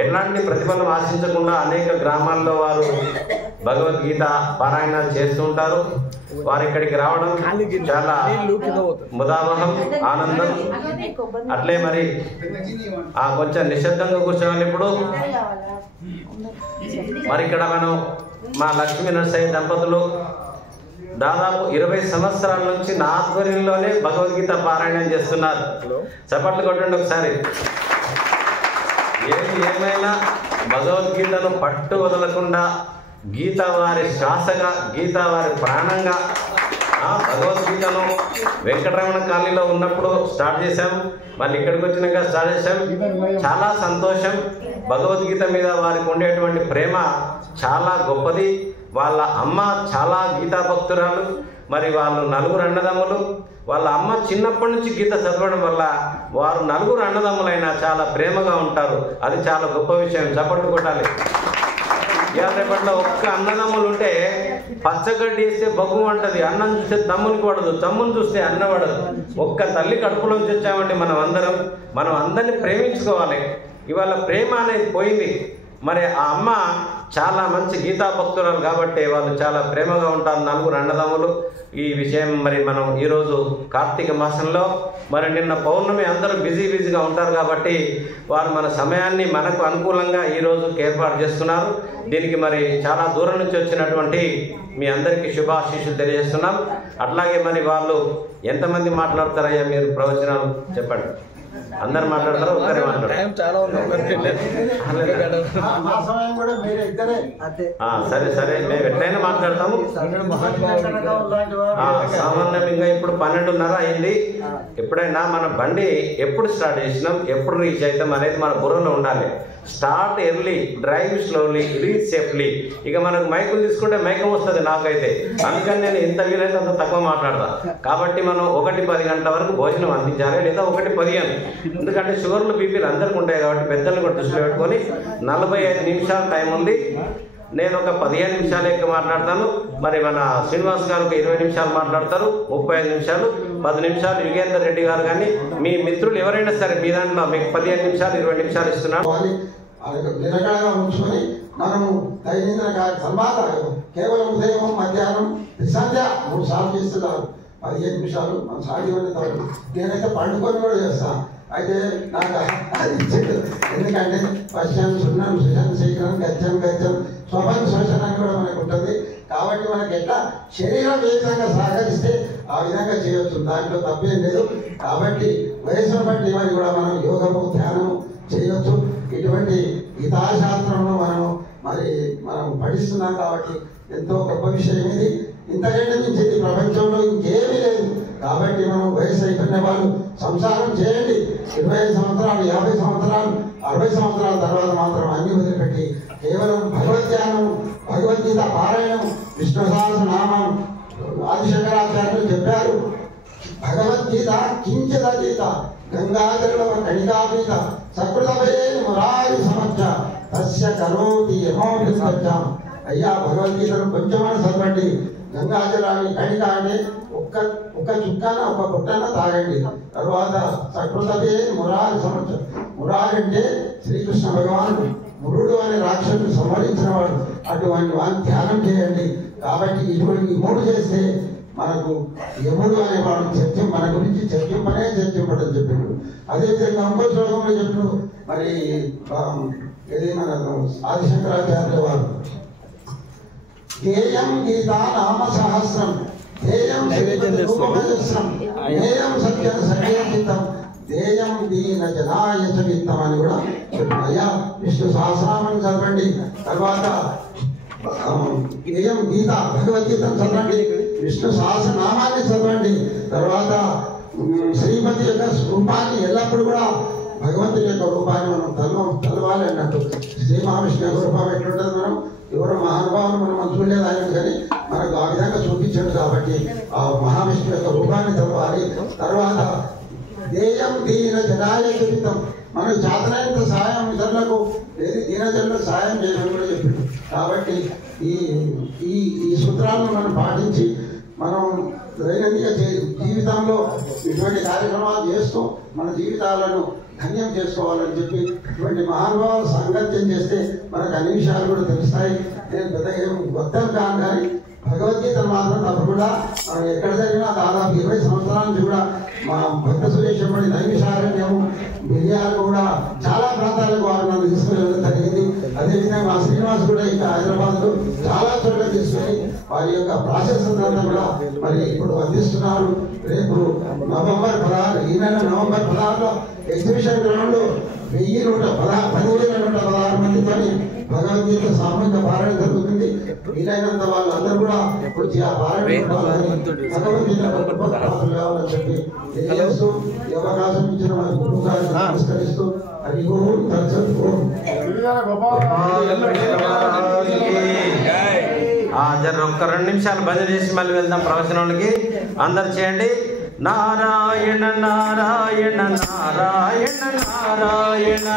ఎలాంటి ప్రతిఫలం ఆశించకుండా అనేక గ్రామాల్లో వారు భగవద్గీత పారాయణాలు చేస్తూ ఉంటారు. వారు ఇక్కడికి రావడం చాలా ముదావహం, ఆనందం. అట్లే మరి కొంచెం నిశ్శబ్దంగా కూర్చోవాలి. ఇప్పుడు మరి ఇక్కడ మనం మా లక్ష్మీ నరసయ్య దంపతులు దాదాపు 20 సంవత్సరాల నుంచి నా ఆధ్వర్యంలోనే భగవద్గీత పారాయణం చేస్తున్నారు. చప్పట్లు కొట్టండి ఒకసారి. ఏమైనా భగవద్గీతను పట్టు వదలకుండా, గీత వారి శ్వాసగా, గీత వారి ప్రాణంగా భగవద్గీతను వెంకటరమణ కాలనీలో ఉన్నప్పుడు స్టార్ట్ చేశాం. మళ్ళీ ఇక్కడికి వచ్చినాక స్టార్ట్ చేశాం. చాలా సంతోషం. భగవద్గీత మీద వారికి ఉండేటువంటి ప్రేమ చాలా గొప్పది. వాళ్ళ అమ్మ చాలా గీతా భక్తురాలు. మరి వాళ్ళు 4 అన్నదమ్ములు. వాళ్ళ అమ్మ చిన్నప్పటి నుంచి గీత చదవడం వల్ల వారు 4 అన్నదమ్ములైనా చాలా ప్రేమగా ఉంటారు. అది చాలా గొప్ప విషయం. చప్పట్లు కొట్టాలి. రేపట్లో ఒక్క అన్నదమ్ములు ఉంటే పచ్చగడ్డి వేస్తే బొగ్గు అంటది, అన్నం చూస్తే తమ్మునికి పడదు, తమ్ముని చూస్తే అన్న పడదు. ఒక్క తల్లి కడుపులోంచి వచ్చామండి మనం అందరిని ప్రేమించుకోవాలి. ఇవాళ ప్రేమ అనేది పోయింది. మరి ఆ అమ్మ చాలా మంచి గీతా భక్తురాలు కాబట్టి వాళ్ళు చాలా ప్రేమగా ఉంటారు. 4 అన్నదమ్ములు. ఈ విషయం మరి మనం ఈరోజు కార్తీక మాసంలో మరి నిన్న పౌర్ణమి అందరూ బిజీగా ఉంటారు కాబట్టి వారు మన సమయాన్ని మనకు అనుకూలంగా ఈరోజు ఏర్పాటు చేస్తున్నారు. దీనికి మరి చాలా దూరం నుంచి వచ్చినటువంటి మీ అందరికీ శుభాశీస్సులు తెలియజేస్తున్నాం. అట్లాగే మరి వాళ్ళు ఎంతమంది మాట్లాడతారయ్యా మీరు ప్రవచనాలు చెప్పండి. అందరు మాట్లాడతారు, ఒక్కరే మాట్లాడతారు. సరే మేము ఎట్లయినా మాట్లాడతాము. సామాన్యంగా ఇప్పుడు 12:30 అయింది. ఎప్పుడైనా మన బండి ఎప్పుడు స్టార్ట్ చేసినాం, ఎప్పుడు రీచ్ అవుతాం అనేది మన బుర్రలో ఉండాలి. Start early, drive slowly, reach safely. ఇక మనకు మైకులు తీసుకుంటే మైకం వస్తుంది నాకైతే. అందుకని నేను ఎంత వీలైతే అంత తక్కువ మాట్లాడతా. కాబట్టి మనం 1-10 గంటల వరకు భోజనం అందించాలి, లేదా 1-15. ఎందుకంటే షుగర్లు బీపీలు అందరికీ ఉంటాయి కాబట్టి పెద్దలను కూడా దృష్టిలో పెట్టుకొని 45 నిమిషాల టైం ఉంది. నేను ఒక 15 నిమిషాలు ఎక్కువ మాట్లాడతాను. మరి మన శ్రీనివాస్ గారు ఒక 20 నిమిషాలు మాట్లాడతారు. 35 నిమిషాలు, 10 నిమిషాలు యుగేందర్ రెడ్డి గారు కానీ మీ మిత్రులు ఎవరైనా సరే మీ దాంట్లో మీకు 15 నిమిషాలు 20 నిమిషాలు ఇస్తున్నాను. నిలకడగా ఉంచుకొని మనము దైనందిన తర్వాత కేవలం ఉదయం మధ్యాహ్నం సంధ్య 3 సార్లు చేస్తున్నారు. 15 నిమిషాలు మనం సాధ్యమైన తర్వాత నేనైతే పండుకొని కూడా చేస్తాను. అయితే నాకు అది ఇచ్చేది ఎందుకంటే పశ్చిమ సున్నాం సుశాంత శీఘ్రం గచ్చం స్వభావ శోషణాన్ని కూడా మనకు ఉంటుంది. కాబట్టి మనకి ఎట్లా శరీరం ఏ విధంగా సహకరిస్తే ఆ విధంగా చేయవచ్చు, దాంట్లో తప్పేం లేదు. కాబట్టి వయసును బట్టి మరి కూడా మనం యోగము ధ్యానము చేయవచ్చు. ఇటువంటి గీతాశాస్త్రంలో మనం పఠిస్తున్నాం కాబట్టి ఎంతో గొప్ప విషయం ఇది. ఇంతకంటే మించింది ప్రపంచంలో ఇంకేమీ లేదు. కాబట్టి మనం వయసు అయిపోయిన వాళ్ళు సంసారం చేయండి. 25 సంవత్సరాలు, 50 సంవత్సరాలు, 60 సంవత్సరాల తర్వాత మాత్రం అన్ని వదిలిపెట్టి కేవలం భగవద్ధ్యానం, భగవద్గీత పారాయణం, విష్ణు సహస్రనామం. ఆదిశంకరాచార్యులు చెప్పారు, భగవద్గీత కించిదీత గంగాధరుల కణికాపీత సకృతమే మురారి సమర్థ తస్య కరోతి యమోభిస్వచ్చాం. అయ్యా భగవద్గీతను కొంచెమైనా చదవండి. గంగాజలాన్ని కణిక అంటే ఒక్క చుక్కన ఒక బుట్టన తాగండి. తర్వాత సకృతమే మురారి సమర్థ. మురారి అంటే శ్రీకృష్ణ భగవానుడు. మురుడు అనే రాక్షసుని సంహరించిన వాడు. అటువంటి వాడిని ధ్యానం చేయండి. కాబట్టి ఇటువంటి 3 చేస్తే మనకు యముడు అనేవాడు మన గురించి చర్చింపడం చెప్పాడు. అదేవిధంగా ఇంకో శ్లోకంలో చెప్పాడు మరి ఇది మన ఆదిశంకరాచార్యుల వారు, ధ్యేయం గీతా నామ సహస్రం, ధ్యేయం ధ్యేయం సత్యం సత్యం ధ్యేయం దీన జనాయ విత్తం అని కూడా అయ్యా విష్ణు సహస్రనామని చదవండి. తర్వాత ధ్యేయం గీత భగవద్గీతను చదవండి, విష్ణు సహస్రనామాన్ని చదవండి. తర్వాత శ్రీమతి యొక్క రూపాన్ని ఎల్లప్పుడూ కూడా భగవంతుని యొక్క రూపాన్ని మనం తలవాలి అన్నట్టు. శ్రీ మహావిష్ణు యొక్క రూపం ఎట్లుంటుంది, మనం ఎవరో మహానుభావులు మనం చూడలేదు ఆయన, కానీ మనకు ఆ విధంగా చూపించాడు. కాబట్టి ఆ మహావిష్ణు యొక్క రూపాన్ని చదవాలి. తర్వాత ధ్యేయం దీన జనాయ జీవితం, మనకు చేతనైనంత సాయం ఇతరులకు దీనజనులకు సాయం చేయడం కూడా చెప్పిండు. కాబట్టి ఈ సూత్రాలను మనం పాటించి మనం దైనందిక జీవితంలో ఇటువంటి కార్యక్రమాలు చేస్తూ మన జీవితాలను ధన్యం చేసుకోవాలని చెప్పి ఇటువంటి మహానుభావులు సాంగత్యం చేస్తే మనకు అన్ని విషయాలు కూడా తెలుస్తాయి. నేను పెద్దగా ఏం వద్దాను కాను, కానీ భగవద్గీతను మాత్రం తప్పకుండా మనం ఎక్కడ జరిగినా దాదాపు 20 సంవత్సరాల నుంచి కూడా మా భక్త సురేశ్వరుడి నైమిషారణ్యము మిర్యాలు కూడా చాలా ప్రాంతాలకు వారు నన్ను తీసుకువెళ్ళడం జరిగింది. అదేవిధంగా మా శ్రీనివాస్ కూడా ఇంకా హైదరాబాద్లో చాలా చోట్ల తీసుకొని వారి యొక్క ప్రాసెస్ అంతా కూడా మరి ఇప్పుడు అందిస్తున్నారు. రేపు నవంబర్ 16 ఈ నెల నవంబర్ 16లో ఎగ్జిబిషన్ గ్రౌండ్ 1116 మందితో భగవద్గీత సామూహిక పారాయణ జరుగుతుంది. వీలైనంత వాళ్ళందరూ కూడా వచ్చి ఆ పారాయణ భగవద్గీత కావాలని చెప్పి తెలియజేస్తూ ఈ అవకాశం ఇచ్చిన వారి గురువు గారిని నమస్కరిస్తూ హరి ఓం తత్సత్ ఓం. జర ఒక్క 2 నిమిషాలు భజన చేసి మళ్ళీ వెళ్దాం ప్రవచనాలకి. అందరు చేయండి. నారాయణ నారాయణ నారాయణ నారాయణ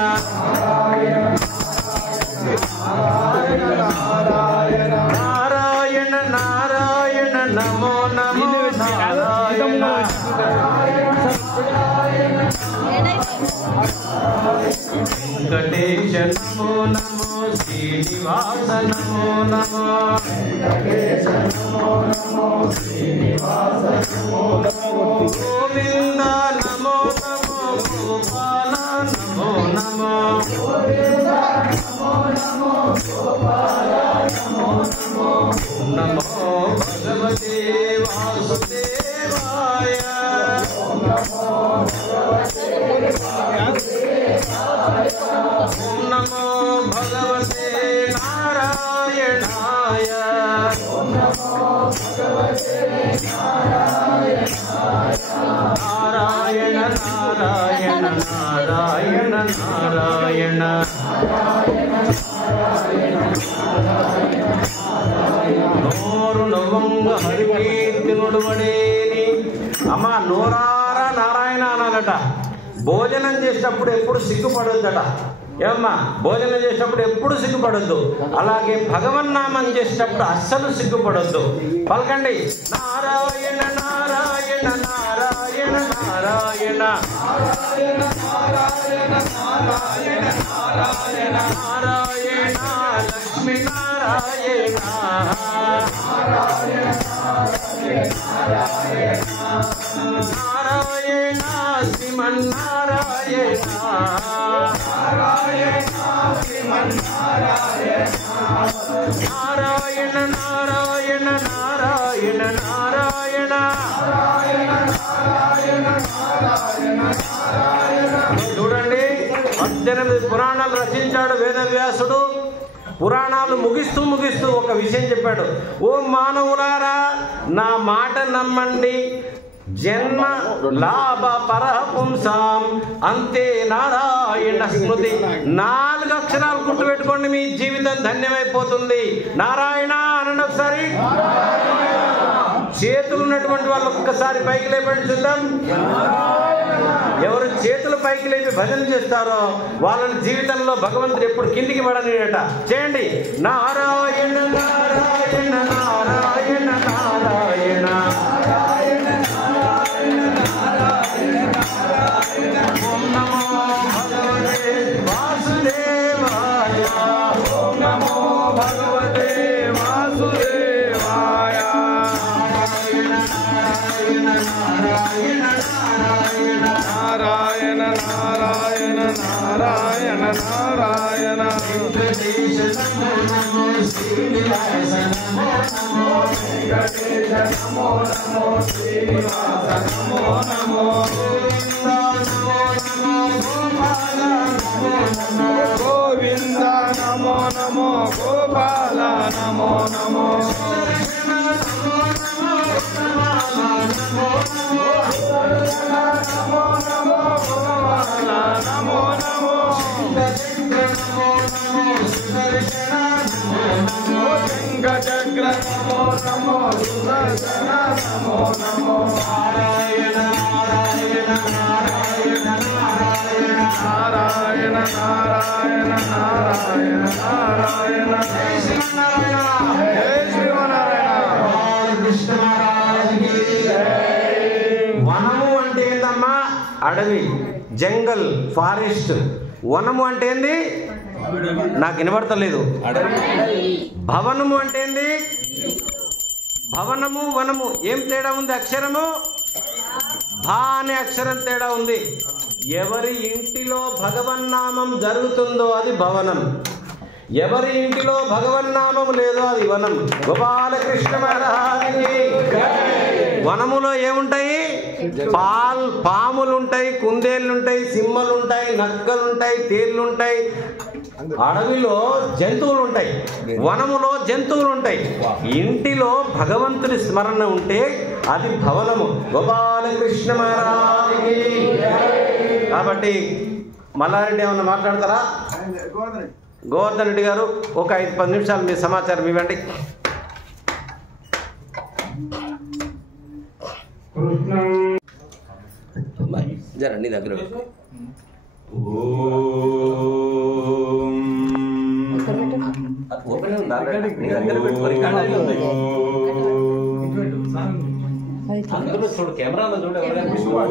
నారాయణ నారాయణ నమో నమో నారాయణ వెంకటేశ నమో నమో శ్రీనివాస నమో నమో నమో నమో శ్రీనివాస నమో నమో గోవింద నమో నమో గోపాల నమో నమో గోవింద నమో నమో గోపాల నమో నమో నమో భగవతే వాసుదేవాయ నమో భగవతే వాసుదేవాయ నమో భగవతే నారాయణాయ నమో భగవతే నారాయణాయ నారాయణ నారాయణ నారాయణ నారాయణ నోరు నవ్వంగ హరికీర్తినుడు వడేని అమ్మ నోరారా నారాయణ అనాలట. భోజనం చేసేటప్పుడు ఎప్పుడు సిగ్గుపడొద్దట. ఏమమ్మా భోజనం చేసేటప్పుడు ఎప్పుడు సిగ్గుపడొద్దు. అలాగే భగవన్నామం చేసేటప్పుడు అస్సలు సిగ్గుపడొద్దు. పలకండి నారాయణ నారాయణ నారాయణ నారాయణ నారాయణ నారాయణ నారాయణ నారాయణ నారాయణ లక్ష్మీ నారాయణ నారాయణ నారాయణ నారాయణ శ్రీమన్నారాయణ నారాయణ శ్రీమన్నారాయణ నారాయణ నారాయణ నారాయణ నారాయణ నారాయణ నారాయణ నారాయణ నారాయణ చూడండి 18 పురాణాలు రచించాడు వేదవ్యాసుడు. పురాణాలు ముగిస్తూ ఒక విషయం చెప్పాడు. ఓ మానవులారా నా మాట నమ్మండి, జన్మ లాభ పరపుంసాం అంతే నారాయణ స్మృతి. 4 అక్షరాలు గుర్తుపెట్టుకోండి, మీ జీవితం ధన్యమైపోతుంది. నారాయణ అనండి ఒకసారి. చేతులు ఉన్నటువంటి వాళ్ళు ఒక్కసారి పైకి లేపండి చూద్దాం. ఎవరు చేతులు పైకి లేపి భజన చేస్తారో వాళ్ళని జీవితంలో భగవంతుడు ఎప్పుడు కిందికి పడనియట. చేయండి నారాయణ నారాయణ నారాయణ నారాయణ ఓం నమో భగవతే వాసుదేవాయ ఓం నమో భగవతే వాసుదేవాయ నారాయణ నారాయణ నారాయణ నారాయణ వెంకటేశ నమో శ్రీనివాస నమో నమో గోవింద నమో నమో గోపాల నమో నమో నమో నమో వెంకటగ్ర నమో నమో సుదర్శన నమో నమో నారాయణ నారాయణ నారాయణ నారాయణ నారాయణ నారాయణ నారాయణ జై శ్రీమన్నారాయణ జై శ్రీమన్నారాయణ కృష్ణ మహారాజుకి వనము అంటే ఏందమ్మా? అడవి, జంగల్, ఫారెస్ట్. వనము అంటే ఏంది? నాకు వినబడతలేదు. భవనము అంటే ఏంది? భవనము వనము ఏం తేడా ఉంది? అక్షరము భా అనే అక్షరం తేడా ఉంది. ఎవరి ఇంటిలో భగవన్నామం జరుగుతుందో అది భవనం, ఎవరి ఇంటిలో భగవన్నామం లేదో అది వనం. గోపాలకృష్ణ మహారాజుకి వనములో ఏముంటాయి? పాములు ఉంటాయి, కుందేళ్ళు ఉంటాయి, సింహలు ఉంటాయి, నక్కలు ఉంటాయి, తేళ్లు ఉంటాయి. అడవిలో జంతువులు ఉంటాయి, వనములో జంతువులు ఉంటాయి. ఇంటిలో భగవంతుని స్మరణ ఉంటే అది భవనము. గోపాలకృష్ణ మహారాజుకి. కాబట్టి మల్లారెడ్డి ఏమన్నా మాట్లాడతారా? గోవర్ధన్ రెడ్డి గారు ఒక 5-10 నిమిషాలు మీ సమాచారం ఇవ్వండి. జరండి దగ్గర చూడు, కెమెరాలో చూడు. కనిపిస్తుంది.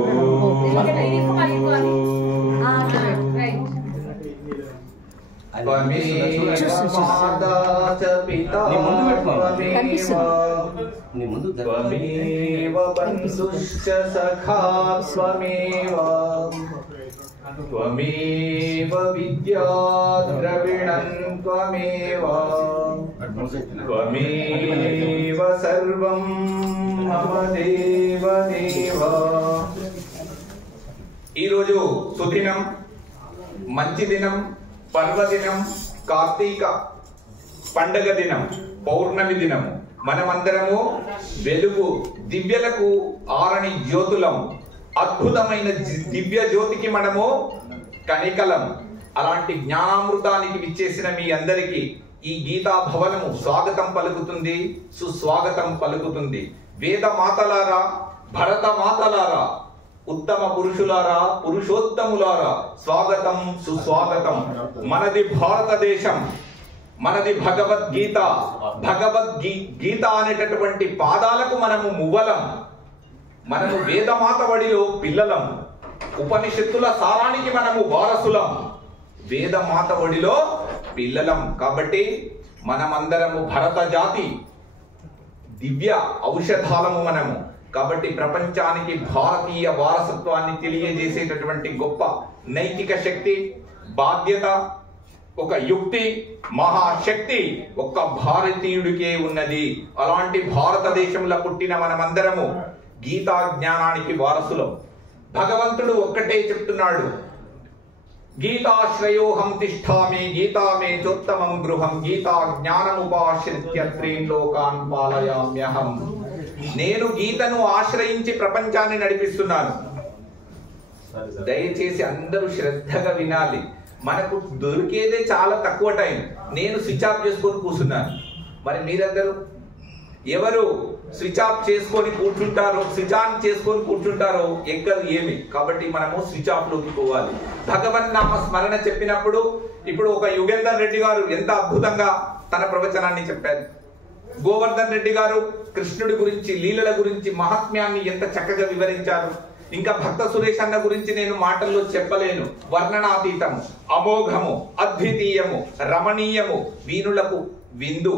త్వమేవ బంధుశ్చ సఖా త్వమేవ త్వమేవ విద్యా ద్రవిణం త్వమేవ త్వమేవ సర్వం మమ దేవ దేవ. ఈరోజు సుదినం, మంచి దినం, పర్వదినం, కార్తీక పండగ దినం, పౌర్ణమి దినము. మనమందరము వెలుగు దివ్యలకు ఆరని జ్యోతులం. అద్భుతమైన దివ్య జ్యోతికి మనము కణికలం. అలాంటి జ్ఞానామృతానికి విచ్చేసిన మీ అందరికీ ఈ గీతా భవనము స్వాగతం పలుకుతుంది, సుస్వాగతం పలుకుతుంది. వేద మాతలారా, భరత మాతలారా, ఉత్తమ పురుషులారా, పురుషోత్తములారా, స్వాగతం సుస్వాగతం. మనది భారతదేశం, మనది భగవద్గీత. భగవద్గీత అనేటటువంటి పాదాలకు మనము మువ్వలం. మనము వేదమాత వడిలో పిల్లలం. ఉపనిషత్తుల సారానికి మనము వారసులం. వేదమాత వడిలో పిల్లలం. కాబట్టి మనమందరము భరత జాతి, దివ్య ఔషధాలము మనము. కాబట్టి ప్రపంచానికి భారతీయ వారసత్వాన్ని తెలియజేసేటటువంటి గొప్ప నైతిక శక్తి, బాధ్యత, ఒక యుక్తి, మహాశక్తి ఒక్క భారతీయుడికే ఉన్నది. అలాంటి భారతదేశంలో పుట్టిన మనమందరము గీతా జ్ఞానానికి వారసులం. భగవంతుడు ఒక్కటే చెప్తున్నాడు, గీతాశ్రయోహం తిష్ఠామి గీతా మే చోత్తమం గృహం గీతా జ్ఞానముపాశ్రిత్య త్రీన్ లోకాన్ పాలయామ్యహం. నేను గీతను ఆశ్రయించి ప్రపంచాన్ని నడిపిస్తున్నాను. దయచేసి అందరూ శ్రద్ధగా వినాలి. మనకు దొరికేదే చాలా తక్కువ టైం. నేను స్విచ్ ఆఫ్ చేసుకొని కూర్చున్నాను. మరి మీరందరూ ఎవరు స్విచ్ ఆఫ్ చేసుకొని కూర్చుంటారో, స్విచ్ ఆన్ చేసుకొని కూర్చుంటారో ఎక్కదు ఏమి. కాబట్టి మనము స్విచ్ ఆఫ్ లోకి పోవాలి. భగవన్ నామ స్మరణ చెప్పినప్పుడు ఇప్పుడు ఒక యుగేందర్ రెడ్డి గారు ఎంత అద్భుతంగా తన ప్రవచనాన్ని చెప్పారు. గోవర్ధన్ రెడ్డి గారు కృష్ణుడి గురించి, లీలల గురించి, మహాత్మ్యాన్ని ఎంత చక్కగా వివరించారు. ఇంకా భక్త సురేష్ అన్న గురించి నేను మాటల్లో చెప్పలేను. వర్ణనాతీతము, అమోఘము, అద్వితీయము, రమణీయము, వీణులకు విందు.